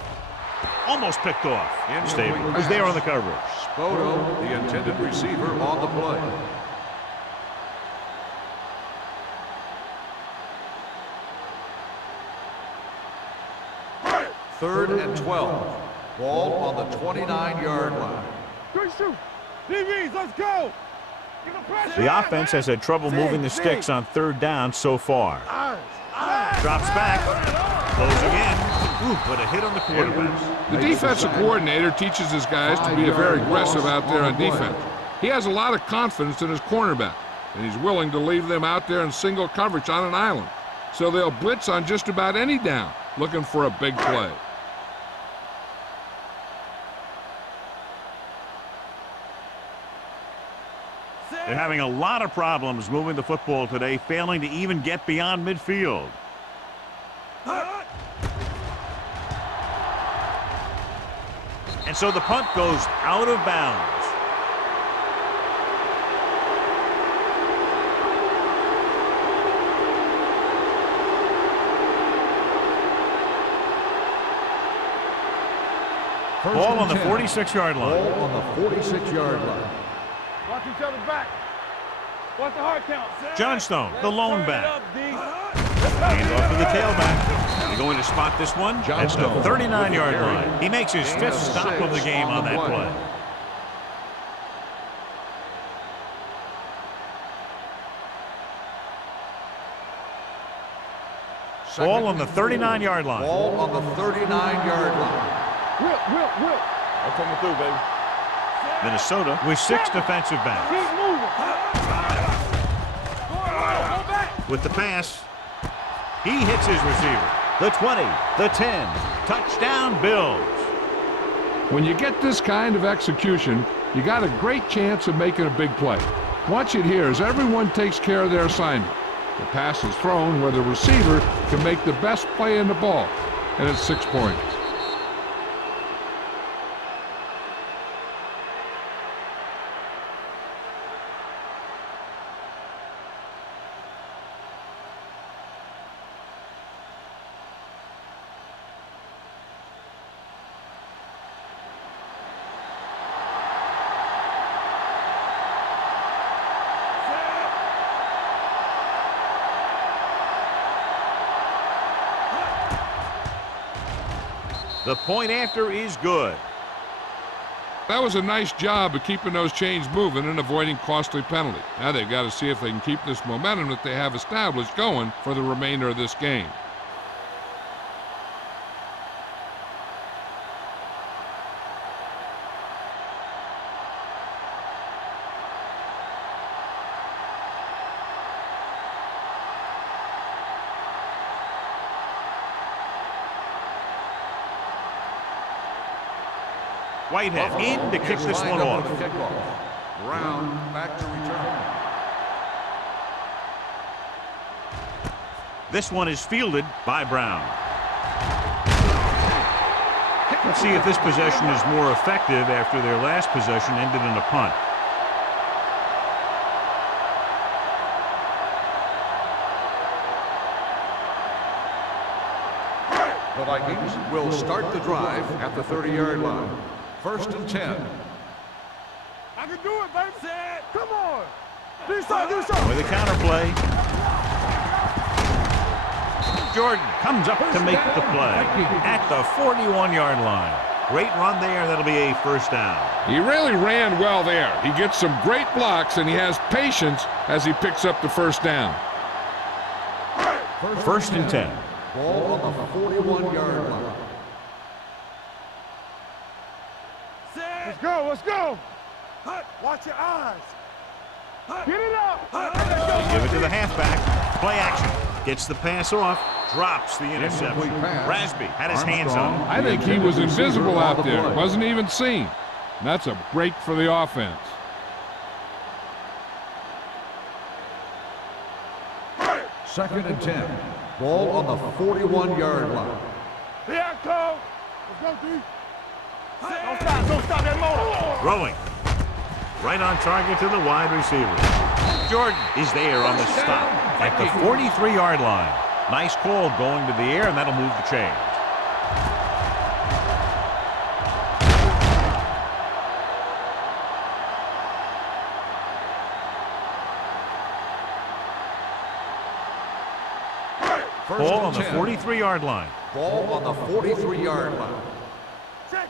Almost picked off. Stabler was there on the coverage. Spoto, the intended receiver, on the play. Third and 12. Ball on the 29-yard line. Good shoot. DBs, let's go. Give him pressure. The offense has had trouble moving the sticks on third down so far. Drops back. Throws again. Ooh, but a hit on the quarterback. The defensive coordinator teaches his guys to be very aggressive out there on defense. He has a lot of confidence in his cornerback, and he's willing to leave them out there in single coverage on an island. So they'll blitz on just about any down, looking for a big play. They're having a lot of problems moving the football today, failing to even get beyond midfield. And so the punt goes out of bounds. Ball on the 46-yard line. Ball on the 46-yard line. Watch each other back. Watch the hard count. Johnstone, the lone back. Hand off to the tailback. They're going to spot this one at the 39-yard line. He makes his fifth stop of the game on that play. Ball on the 39-yard line. Ball on the 39-yard line. Whip. I'm coming through, baby. Minnesota with 6 defensive backs. Keep moving. Go back. With the pass, he hits his receiver. The 20, the 10, touchdown Bills. When you get this kind of execution, you got a great chance of making a big play. Watch it here as everyone takes care of their assignment. The pass is thrown where the receiver can make the best play in the ball, and it's 6 points. The point after is good. That was a nice job of keeping those chains moving and avoiding costly penalty. Now they've got to see if they can keep this momentum that they have established going for the remainder of this game. Whitehead in to kick this one off. Brown back to return. This one is fielded by Brown. Let's see if this possession is more effective after their last possession ended in a punt. Texans will start the drive at the 30-yard line. 1st and 10. I can do it, baby. Come on. Do something. With a counter play. Jordan comes up to make the play at the 41-yard line. Great run there. That'll be a first down. He really ran well there. He gets some great blocks, and he has patience as he picks up the first down. 1st and 10. Ball on the 41-yard line. Let's go. Let's go. Watch your eyes. Get it up. They give it to the halfback. Play action. Gets the pass off. Drops the interception. Rasby had his hands on it. I think he was invisible out there. Wasn't even seen. And that's a break for the offense. 2nd and 10. Ball on the 41-yard line. Here I come. Let's go, D. Don't stop that motor. Throwing. Right on target to the wide receiver. Jordan is there on the stop at the 43-yard line. Nice call going to the air, and that'll move the chains. Ball on the 43-yard line. Ball on the 43-yard line. Check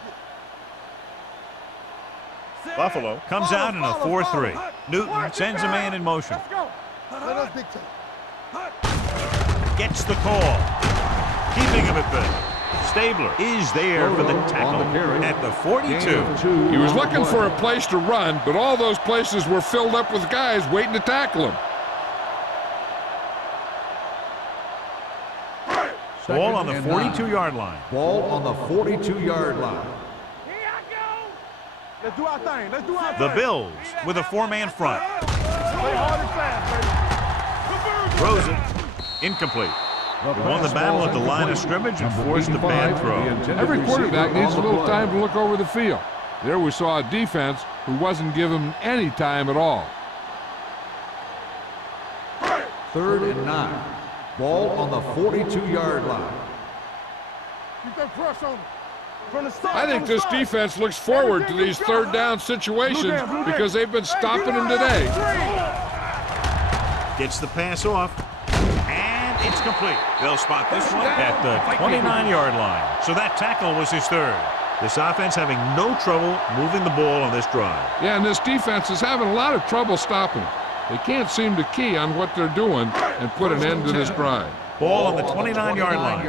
it. Buffalo comes out in a 4-3. Newton sends a man in motion. Let's go. Let us dictate. Gets the call. Keeping him at bay. Stabler is there for the tackle at the 42. He was looking for a place to run, but all those places were filled up with guys waiting to tackle him. Ball on the 42-yard line. Ball on the 42-yard line. Here I go. Let's do our thing. Let's do our thing. The Bills with a 4-man front. Play hard and fast, baby. Throws it. Incomplete. They won the battle at the line of scrimmage and forced a bad throw. Every quarterback needs a little time to look over the field. There we saw a defense who wasn't given any time at all. 3rd and 9. Ball on the 42-yard line. Keep that press on him. From the start. I think this defense looks forward to these 3rd down situations because they've been stopping them today. Gets the pass off. And it's complete. They'll spot this one at the 29-yard line. So that tackle was his 3rd. This offense having no trouble moving the ball on this drive. Yeah, and this defense is having a lot of trouble stopping them. They can't seem to key on what they're doing and put an end to this drive. Ball on the 29-yard line.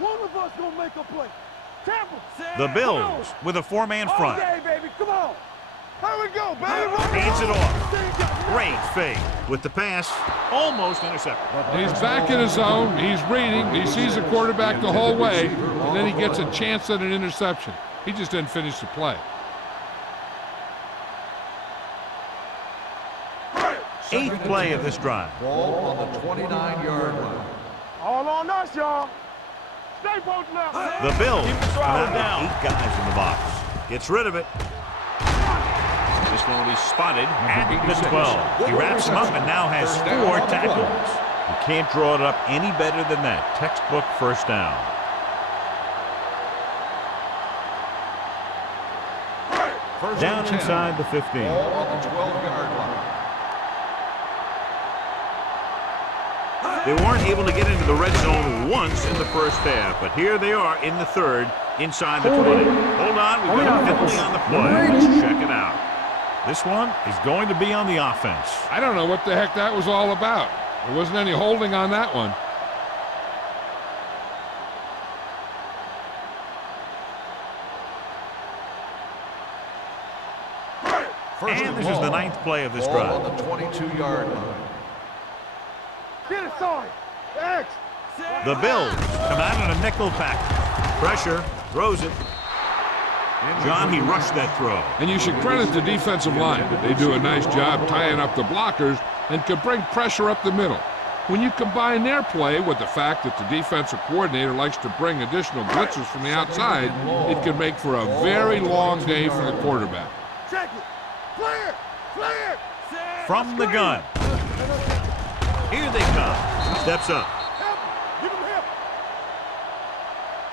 One of us gonna make a play. Tampa. The Bills with a 4-man front. Okay, baby, come on. Here we go, baby. Hands it off. Great fake with the pass. Almost intercepted. He's back in his zone. He's reading. He sees the quarterback the whole way, and then he gets a chance at an interception. He just didn't finish the play. 8th play of this drive. Ball on the 29-yard line. All on us, y'all. Stay posted up. The Bills come down 8 guys in the box. Gets rid of it. This one will be spotted at the 12. He wraps him up and now has 4 tackles. You can't draw it up any better than that. Textbook first down. Down inside the 15. Ball on the 12-yard line. They weren't able to get into the red zone once in the first half, but here they are in the 3rd inside the 20. Hold on, we've got a penalty on the play. Let's check it out. This one is going to be on the offense. I don't know what the heck that was all about. There wasn't any holding on that one. And this is the 9th play of this Ball drive. on the 22-yard line. Get it, sorry. X. The Bills come out in a nickel pack. Pressure, throws it. John, he rushed that throw. And you should credit the defensive line. They do a nice job tying up the blockers and can bring pressure up the middle. When you combine their play with the fact that the defensive coordinator likes to bring additional blitzes from the outside, it can make for a very long day for the quarterback. Check it. Clear. Clear. From the gun. Here they come. Steps up. Help. Give him help.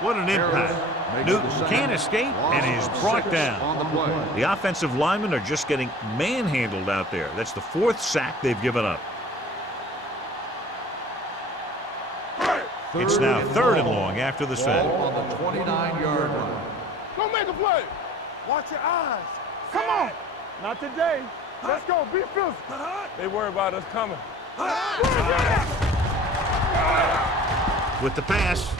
What an impact. Newton can't escape and is brought down. On the play. The offensive linemen are just getting manhandled out there. That's the 4th sack they've given up. It's now 3rd and long after the set. On the 29-yard line. Go make a play. Watch your eyes. Come on. Not today. Let's go. Be physical. They worry about us coming. With the pass,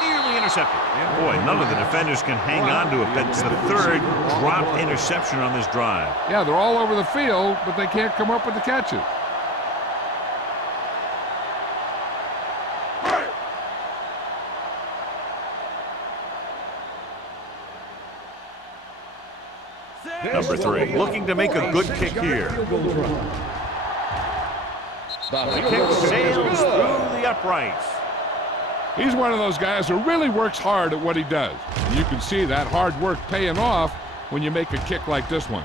nearly intercepted. Boy, none of the defenders can hang on to it. That's the 3rd dropped interception on this drive. Yeah, they're all over the field, but they can't come up with the catches. Number 3, looking to make a good kick here. The kick sails through the uprights. He's one of those guys who really works hard at what he does. And you can see that hard work paying off when you make a kick like this one.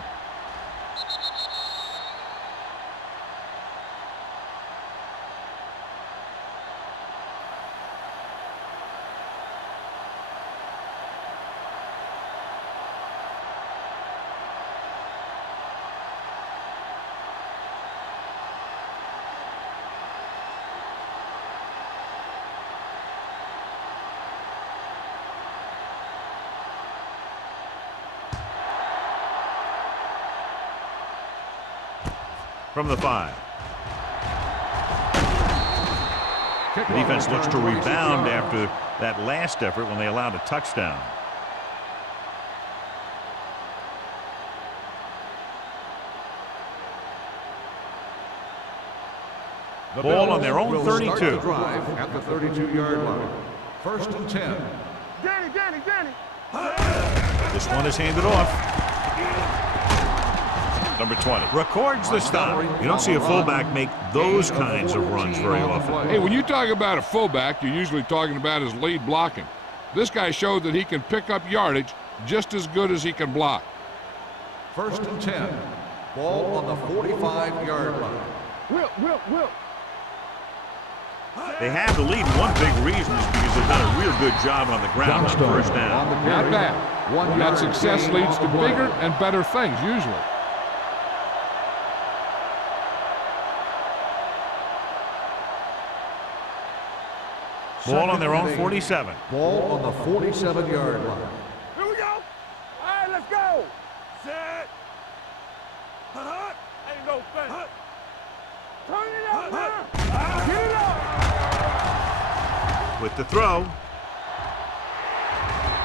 From the 5. The defense looks to rebound after that last effort when they allowed a touchdown. Ball on their own 32. Start the drive at the 32-yard line. 1st and 10. Danny. This one is handed off. Number 20 records the stop. You don't see a fullback make those kinds of runs very often. Hey, when you talk about a fullback, you're usually talking about his lead blocking. This guy showed that he can pick up yardage just as good as he can block. 1st and 10. Ball on the 45-yard line. Whip. They have the lead. One big reason is because they've done a real good job on the ground on 1st down. Not bad. That success leads to bigger and better things usually. Ball on their own 47. Ball on the 47-yard line. Here we go. All right, let's go. Set. Ain't no thing. Turn it up, man. Get it up. With the throw.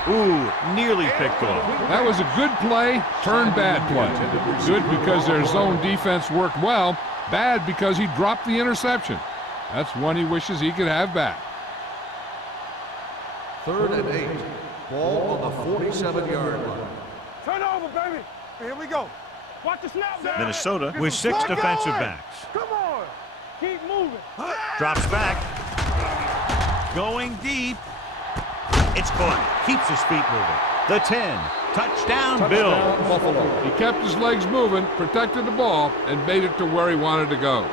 Ooh, nearly picked off. That was a good play, turned bad play. Good because their zone defense worked well. Bad because he dropped the interception. That's one he wishes he could have back. 3rd and 8. Ball on the 47-yard line. Turn over, baby. Here we go. Watch the snap. Minnesota with 6 defensive backs. Come on. Keep moving. Drops back. Going deep. It's caught. Keeps his feet moving. The 10. Touchdown, Bills. Buffalo. He kept his legs moving, protected the ball, and made it to where he wanted to go.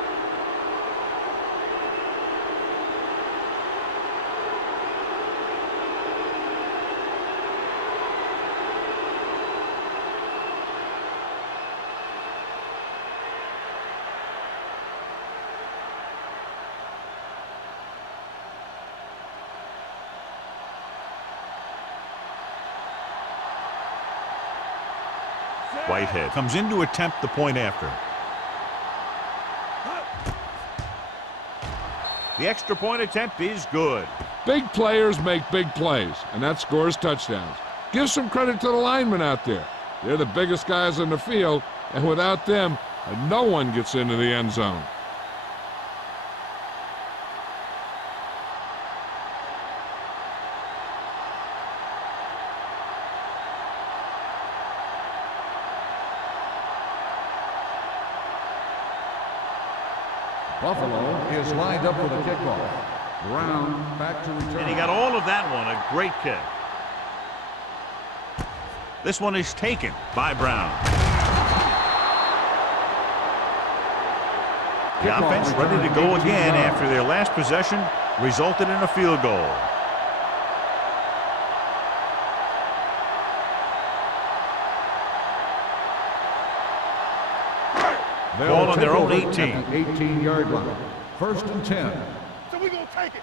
Whitehead comes in to attempt the point after. The extra point attempt is good. Big players make big plays, and that scores touchdowns. Give some credit to the linemen out there. They're the biggest guys in the field, and without them, no one gets into the end zone. Buffalo is lined up for the kickoff. Brown back to return. And he got all of that one. A great kick. This one is taken by Brown. The offense ready to go again after their last possession resulted in a field goal. Ball on their own 18. At the 18-yard line. 1st and 10. So we gonna take it.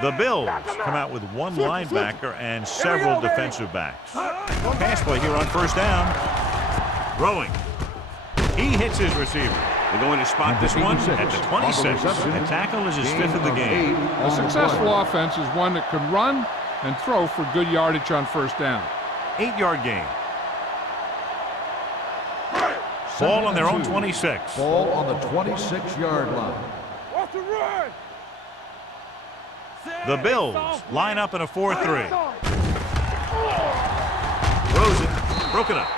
The Bills come out with one linebacker and several defensive backs. Pass play here on 1st down. Throwing. He hits his receiver. They're going to spot this one at the 26. The tackle is his 5th of the game. A successful offense is one that can run and throw for good yardage on 1st down. 8-yard gain. Ball on their own 26. Ball on the 26-yard line. What's the run? The Bills line up in a 4-3. Throws it. Broken up.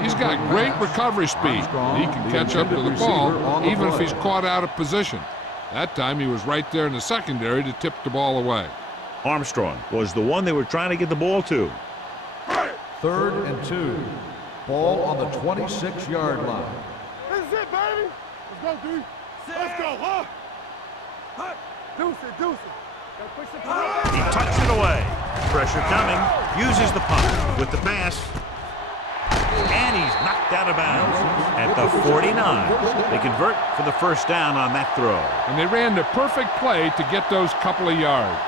He's got great recovery speed. He can catch up to the ball even if he's caught out of position. That time he was right there in the secondary to tip the ball away. Armstrong was the one they were trying to get the ball to. 3rd and 2. Ball on the 26-yard line. This is it, baby. Let's go, D. Let's go, huh? Deuce it, deuce it. Gotta push it. He tucks it away. Pressure coming. Uses the punt with the pass. And he's knocked out of bounds at the 49. They convert for the 1st down on that throw. And they ran the perfect play to get those couple of yards.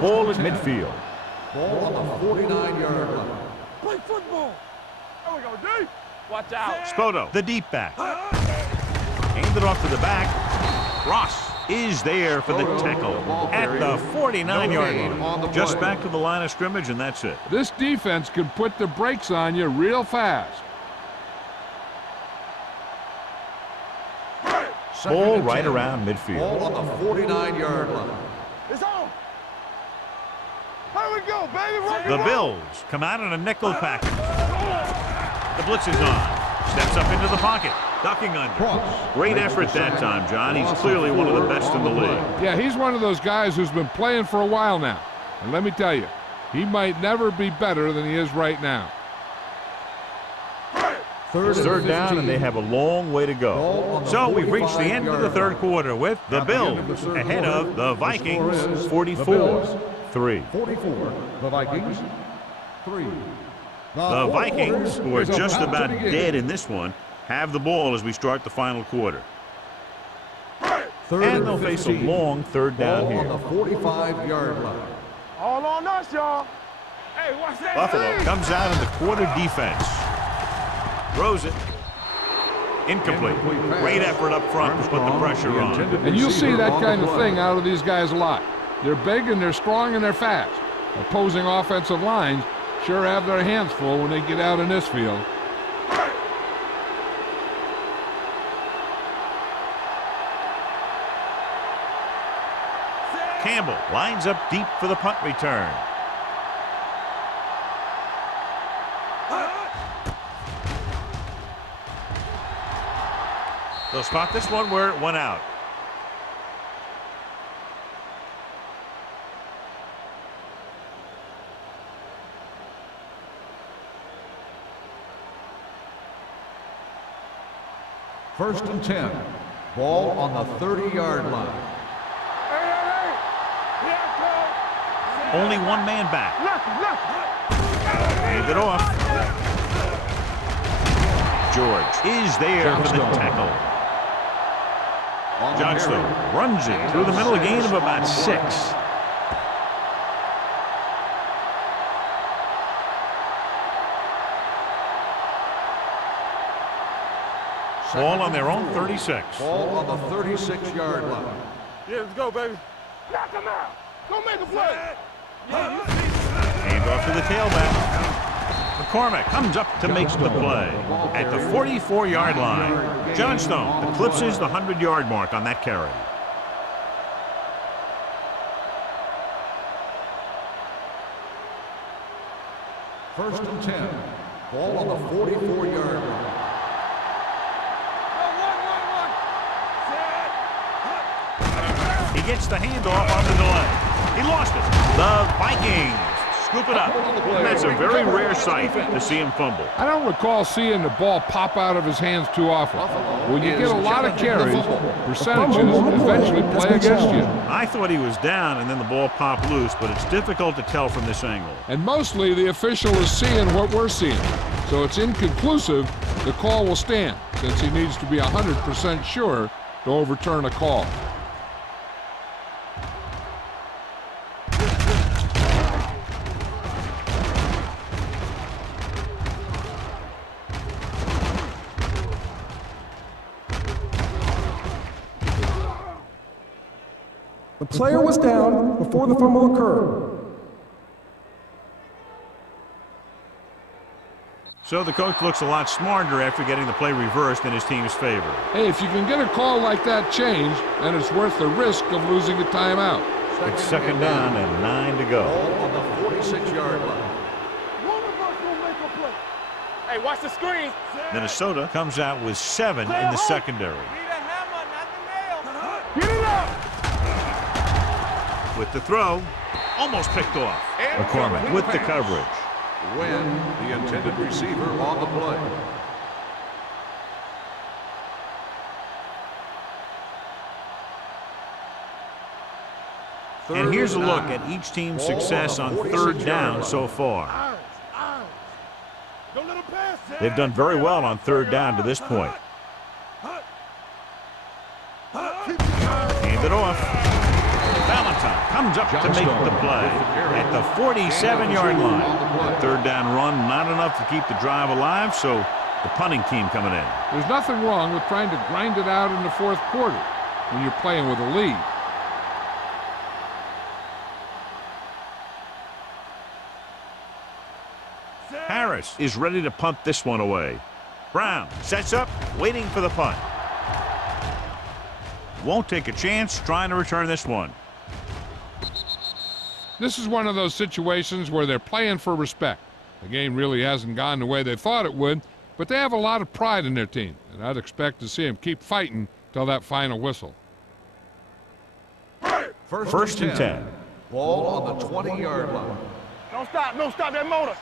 Ball at midfield. Ball on the 49-yard line. Play football. There we go, D. Watch out. Spoto, the deep back. Handed off to the back. Ross is there for the tackle at the 49-yard line. Just back to the line of scrimmage, and that's it. This defense can put the brakes on you real fast. Ball right around midfield. Ball on the 49-yard line. It's on. Here we go, baby. Rock The and roll. Bills come out in a nickel package. The blitz is on. Steps up into the pocket. Ducking under. Great effort that time, John. He's clearly one of the best in the league. Yeah, he's one of those guys who's been playing for a while now. And let me tell you, he might never be better than he is right now. 3rd down, and they have a long way to go. So we've reached the end of the 3rd quarter with the Bills ahead of the Vikings 44-3. 44. The Vikings. 3. The Vikings, who are just about dead in this one, have the ball as we start the final quarter. And they'll face a long 3rd down here. On the 45-yard line. All on us, y'all. Hey, watch that. Buffalo comes out in the quarter defense. Throws it. Incomplete. Great effort up front to put the pressure on. And you'll see that kind of thing out of these guys a lot. They're big and they're strong and they're fast. Opposing offensive lines sure have their hands full when they get out in this field. Campbell lines up deep for the punt return. They'll spot this one where it went out. First and 10. Ball on the 30-yard line. Only one man back. Hand it off. George is there for the tackle. Johnstone runs it through the middle, a gain of about 6. Ball on their own 36. Ball on the 36-yard line. Yeah, let's go, baby. Knock him out. Go make a play. Hand off to the tailback. McCormick comes up to make the play at the 44-yard line. Johnstone eclipses the 100-yard mark on that carry. First and 10. Ball on the 44-yard line. He gets the handoff on the delay. He lost it. The Vikings scoop it up. And that's a very rare sight to see him fumble. I don't recall seeing the ball pop out of his hands too often. When you get a lot of carries, percentages eventually play against you. I thought he was down and then the ball popped loose, but it's difficult to tell from this angle. And mostly the official is seeing what we're seeing. So it's inconclusive. The call will stand since he needs to be 100% sure to overturn a call. The player was down before the fumble occurred. So the coach looks a lot smarter after getting the play reversed in his team's favor. Hey, if you can get a call like that changed, then it's worth the risk of losing a timeout. It's second down and 9 to go. Ball on the 46-yard line. One of us will make a play. Hey, watch the screen. Minnesota comes out with 7 in the secondary. Get it up. With the throw, almost picked off. McCormick with the coverage. When the intended receiver on the play. And here's a look at each team's success on third down so far. Don't let him pass. They've done very well on third down to this point. Hand it off. Valentine comes up to make the play at the 47-yard line. Third down run, not enough to keep the drive alive, so the punting team coming in. There's nothing wrong with trying to grind it out in the fourth quarter when you're playing with a lead. Harris is ready to punt this one away. Brown sets up, waiting for the punt. Won't take a chance trying to return this one. This is one of those situations where they're playing for respect. The game really hasn't gone the way they thought it would, but they have a lot of pride in their team, and I'd expect to see them keep fighting till that final whistle. First and 10. Ball on the 20-yard line. Don't stop that motor.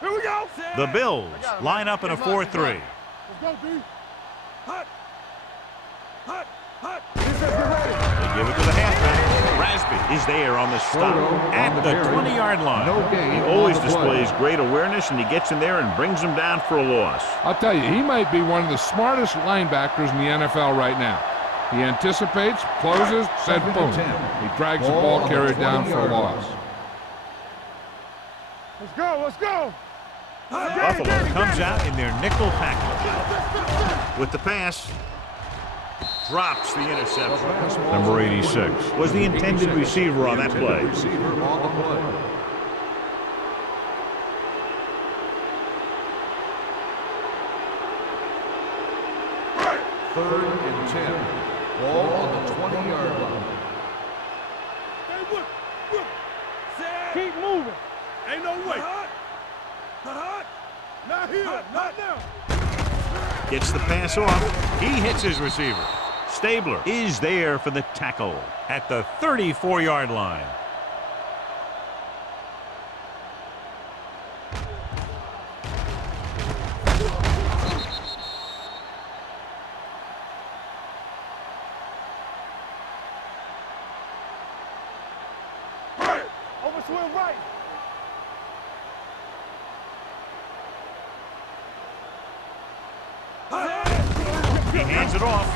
Here we go. The Bills line up in a 4-3. Let's go, B. Hut. They give it to the halfback. Rasby is there on the stop at the 20-yard line. He always displays great awareness, and he gets in there and brings him down for a loss. I'll tell you, he might be one of the smartest linebackers in the NFL right now. He anticipates, closes, said boom. He drags the ball carrier down for a loss. Let's go. Buffalo comes out in their nickel package. With the pass, drops the interception. Number 86 was the intended receiver on that play. Receiver on the play. Third and 10. Ball on the 20-yard line. Keep moving. Ain't no way. Not here. Not now. Gets the pass off. He hits his receiver. Stabler is there for the tackle at the 34-yard line. Overswing right. He hands it off.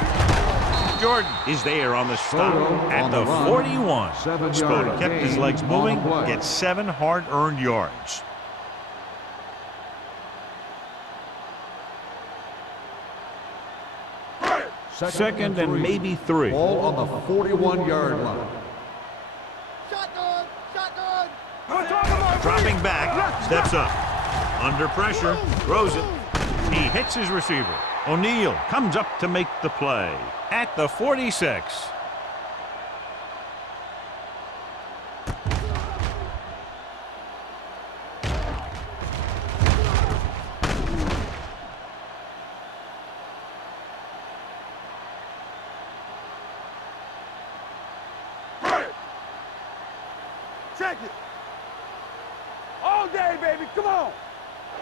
Jordan is there on the stop at the 41. Spoda kept his legs moving, gets 7 hard-earned yards. Second and maybe 3. Ball on the 41-yard line. Shotgun. Dropping back, steps up. Under pressure, throws it. He hits his receiver. O'Neal comes up to make the play at the 46. Check it. all day, baby. Come on.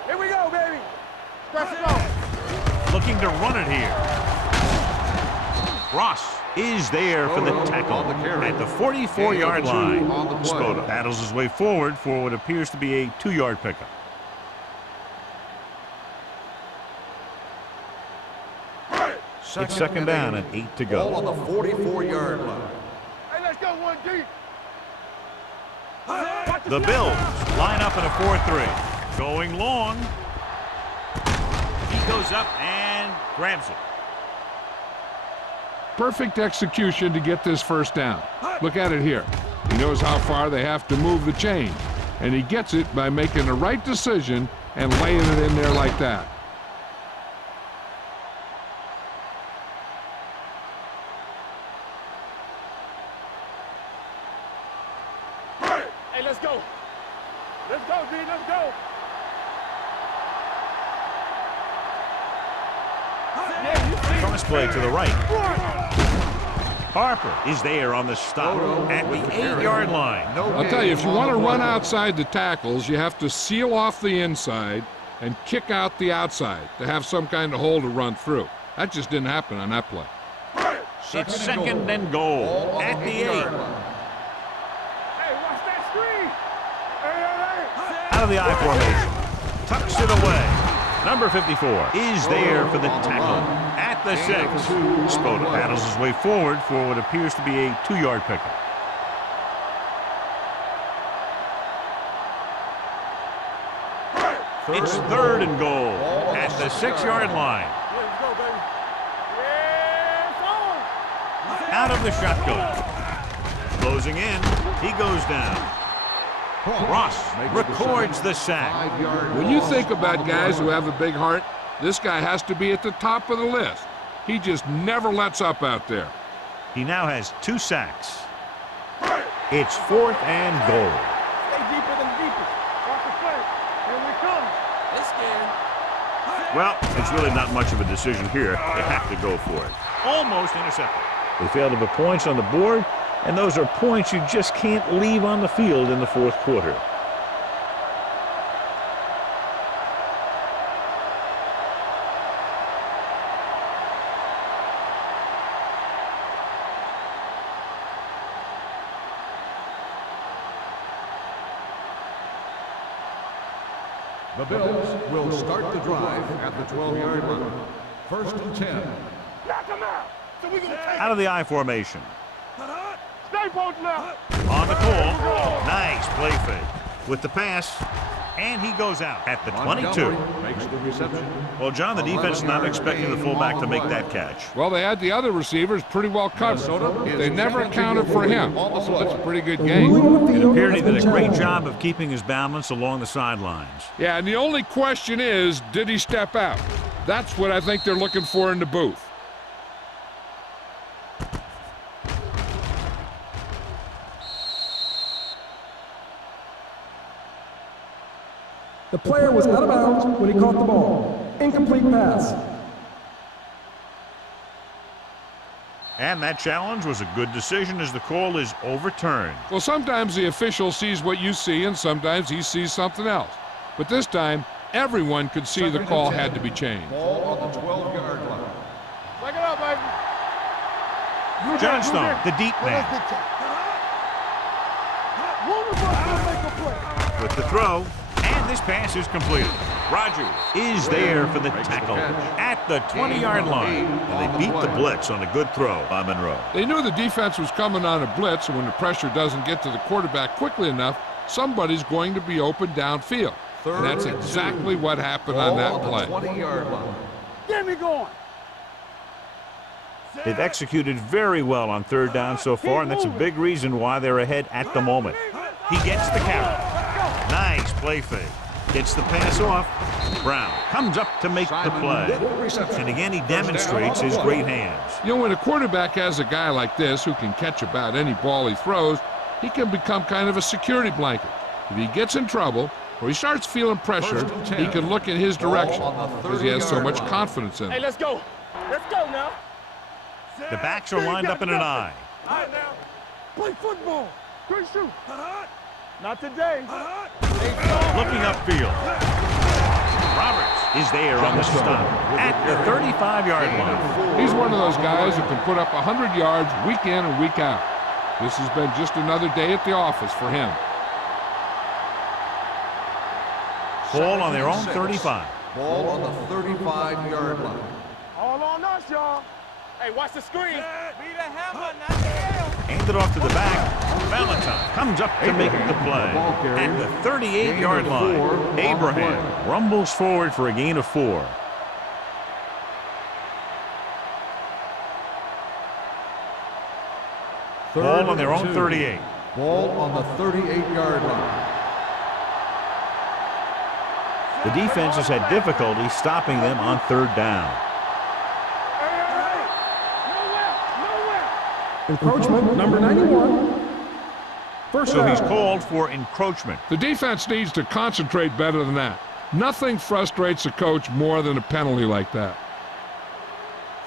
Here we go, baby. Stretch it off. Looking to run it here. Ross is there for the tackle at the 44-yard line. Spoda battles his way forward for what appears to be a 2-yard pickup. It's second down and 8 to go. Ball on the 44-yard line. Hey, let's go 1 deep. The Bills line up in a 4-3. Going long. He goes up and grabs it. Perfect execution to get this first down. Look at it here. He knows how far they have to move the chain, and he gets it by making the right decision and laying it in there like that. Hey, let's go. Let's go, D. Let's go. Cross play to the right. Harper is there on the stop at the 8-yard line. I'll tell you, if you want to run outside the tackles, you have to seal off the inside and kick out the outside to have some kind of hole to run through. That just didn't happen on that play. It's second and goal at the 8. Hey, watch that screen. Hey. Out of the I formation. Tucks it away. Number 54 is there for the tackle at the 6. Spoda battles his way forward for what appears to be a 2-yard pickup. It's third and goal at the 6-yard line. Let's go, baby. Yes, on. Out of the shotgun. Closing in. He goes down. Ross records the sack. When you think about guys who have a big heart, this guy has to be at the top of the list. He just never lets up out there. He now has 2 sacks. It's 4th and goal. Stay deeper than deepest. Watch the play. Here we come. This game. Well, it's really not much of a decision here. They have to go for it. Almost intercepted. They failed to put points on the board, and those are points you just can't leave on the field in the 4th quarter. The Bills will start the drive at the 12-yard line. First and 10. Knock him out. So we gonna take Out of the I formation. Stay posted up. On the call. Nice play fake. With the pass. And he goes out at the 22. Makes the reception. Well, John, the defense not expecting the fullback to make that catch. Well, they had the other receivers pretty well covered. They never accounted for him. That's a pretty good game. It appeared he did a great job of keeping his balance along the sidelines. Yeah, and the only question is, did he step out? That's what I think they're looking for in the booth. The player was out of bounds when he caught the ball. Incomplete pass. And that challenge was a good decision as the call is overturned. Well, sometimes the official sees what you see, and sometimes he sees something else. But this time, everyone could see the call had to be changed. Ball on the 12-yard line. Back it up, baby. Johnstone, the deep man. One of us will make a play. With the throw, and this pass is completed. Rogers is there for the tackle at the 20-yard line. And they beat the blitz on a good throw by Monroe. They knew the defense was coming on a blitz, and when the pressure doesn't get to the quarterback quickly enough, somebody's going to be open downfield. And that's exactly what happened on that play. 20-yard line. Get me going. They've executed very well on third down so far, and that's a big reason why they're ahead at the moment. He gets the carry. Nice play fake. Gets the pass off. Brown comes up to make the play. And again, he demonstrates his great hands. You know, when a quarterback has a guy like this who can catch about any ball he throws, he can become kind of a security blanket. If he gets in trouble or he starts feeling pressure, he can look in his direction because he has so much confidence in Hey, him. let's go. Let's go now. The backs are lined up in an I. All right, now. Play football. Good shoot. Not today. Looking upfield. Roberts is there on the stop at the 35-yard line. He's one of those guys who can put up 100 yards week in and week out. This has been just another day at the office for him. Ball on their own 35. Ball on the 35-yard line. All on us, y'all. Hey, watch the screen. Be the hammer, not the nail. Hand it off to the back. Valentine comes up to make the play at the 38-yard line. Abraham rumbles forward for a gain of 4. Ball on their own 38. Ball on the 38-yard line. The defense has had difficulty stopping them on 3rd down. Encroachment, number 91. First So down. he's called for encroachment. The defense needs to concentrate better than that. Nothing frustrates a coach more than a penalty like that.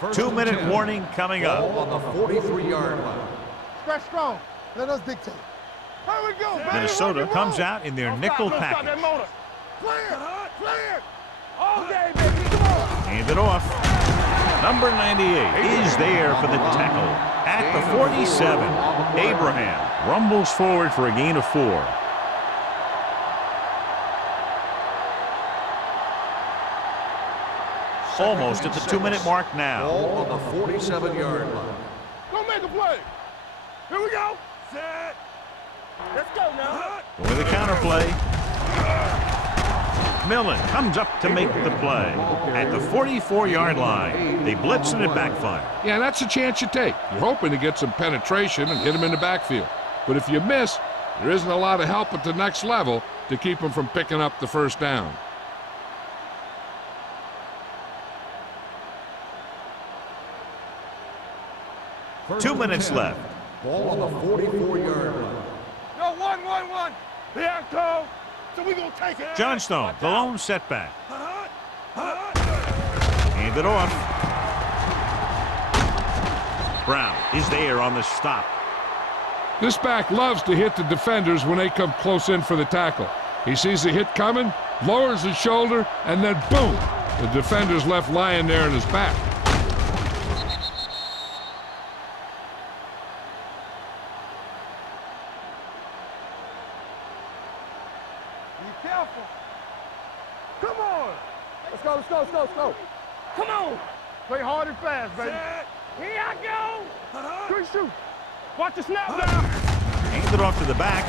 2-minute warning coming up. Ball on the 43-yard line. Stretch strong. Let us dictate. Here we go, baby. Minnesota Rock and comes roll. out in their Don't nickel stop, don't stop package. that motor. Clear. Okay, baby, come on. Hand it off. Number 98 is there for the tackle at the 47. Abraham rumbles forward for a gain of 4. Almost at the 2-minute mark now. Ball on the 47-yard line. Go make a play. Here we go. Set. Let's go now. With a counter play. Millen comes up to make the play at the 44-yard line. They blitz and it backfires. Yeah, that's a chance you take. You're hoping to get some penetration and hit him in the backfield. But if you miss, there isn't a lot of help at the next level to keep him from picking up the first down. First 2 and minutes 10. left. Ball on the 44-yard line. No, 1. Here it goes. So we gonna take it. Johnstone, the lone setback. Hand it off. Brown is there on the stop. This back loves to hit the defenders when they come close in for the tackle. He sees the hit coming, lowers his shoulder, and then boom! The defender's left lying there in his back. Be careful. Come on. Let's go. Come on. Play hard and fast, baby. Here I go. Quick shoot. Watch the snap down. Hand it off to the back.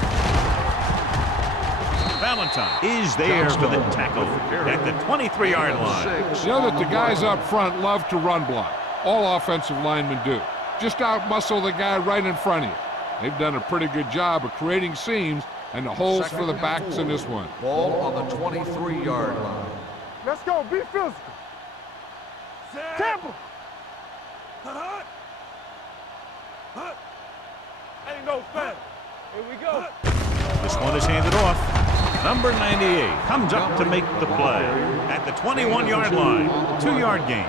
Valentine is there for the tackle at the 23-yard line. You know that the guys up front love to run block. All offensive linemen do. Just out-muscle the guy right in front of you. They've done a pretty good job of creating seams and the holes for the backs in this one. Ball on the 23-yard line. Let's go. Be physical. Temple. Ain't no fun. Here we go. This one is handed off. Number 98 comes up to make the play at the 21-yard line. 2-yard gain.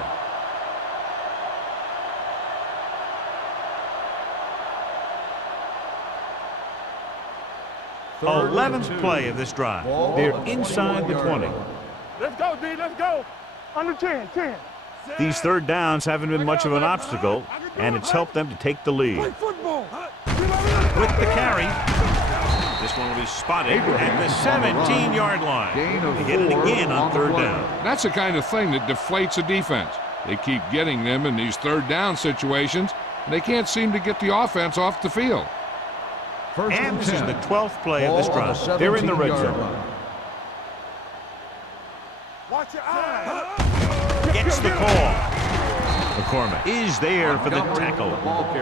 11th play of this drive. They're inside the 20. Let's go, D. Let's go. Under 10. These 3rd downs haven't been much of an obstacle, and it's helped them to take the lead. Play football. With the carry, this one will be spotted at the 17-yard line. They get it again on 3rd down. That's the kind of thing that deflates a defense. They keep getting them in these 3rd down situations, and they can't seem to get the offense off the field. And this is the 12th play of this drive. They're in the red zone. Watch your eyes. Gets the call. McCormick is there for the tackle.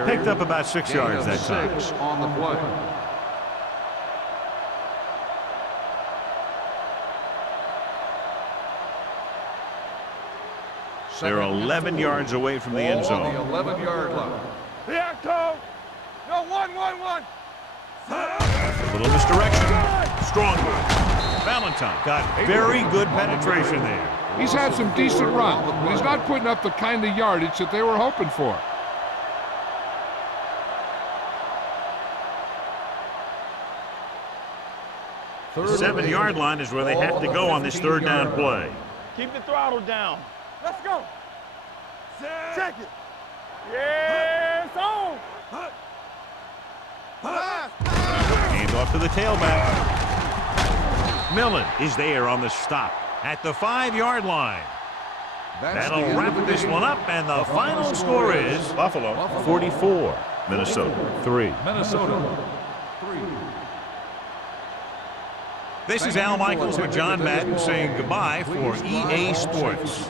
Picked up about 6 yards that time. On the play. They're 11 yards away from the end Ball on zone. the 11-yard line. Here I come. No, 1. A little misdirection. Strong move. Valentine got very good penetration there. He's had some decent runs, but he's not putting up the kind of yardage that they were hoping for. The 7-yard line is where they have to go on this third down play. Keep the throttle down. Let's go. Check it. Yeah, it's on. Hands off to the tailback. Millen is there on the stop at the 5-yard line. That'll wrap this one up, and the final score is Buffalo 44, Minnesota 3. Minnesota 3. This is Al Michaels with John Madden saying goodbye for EA Sports.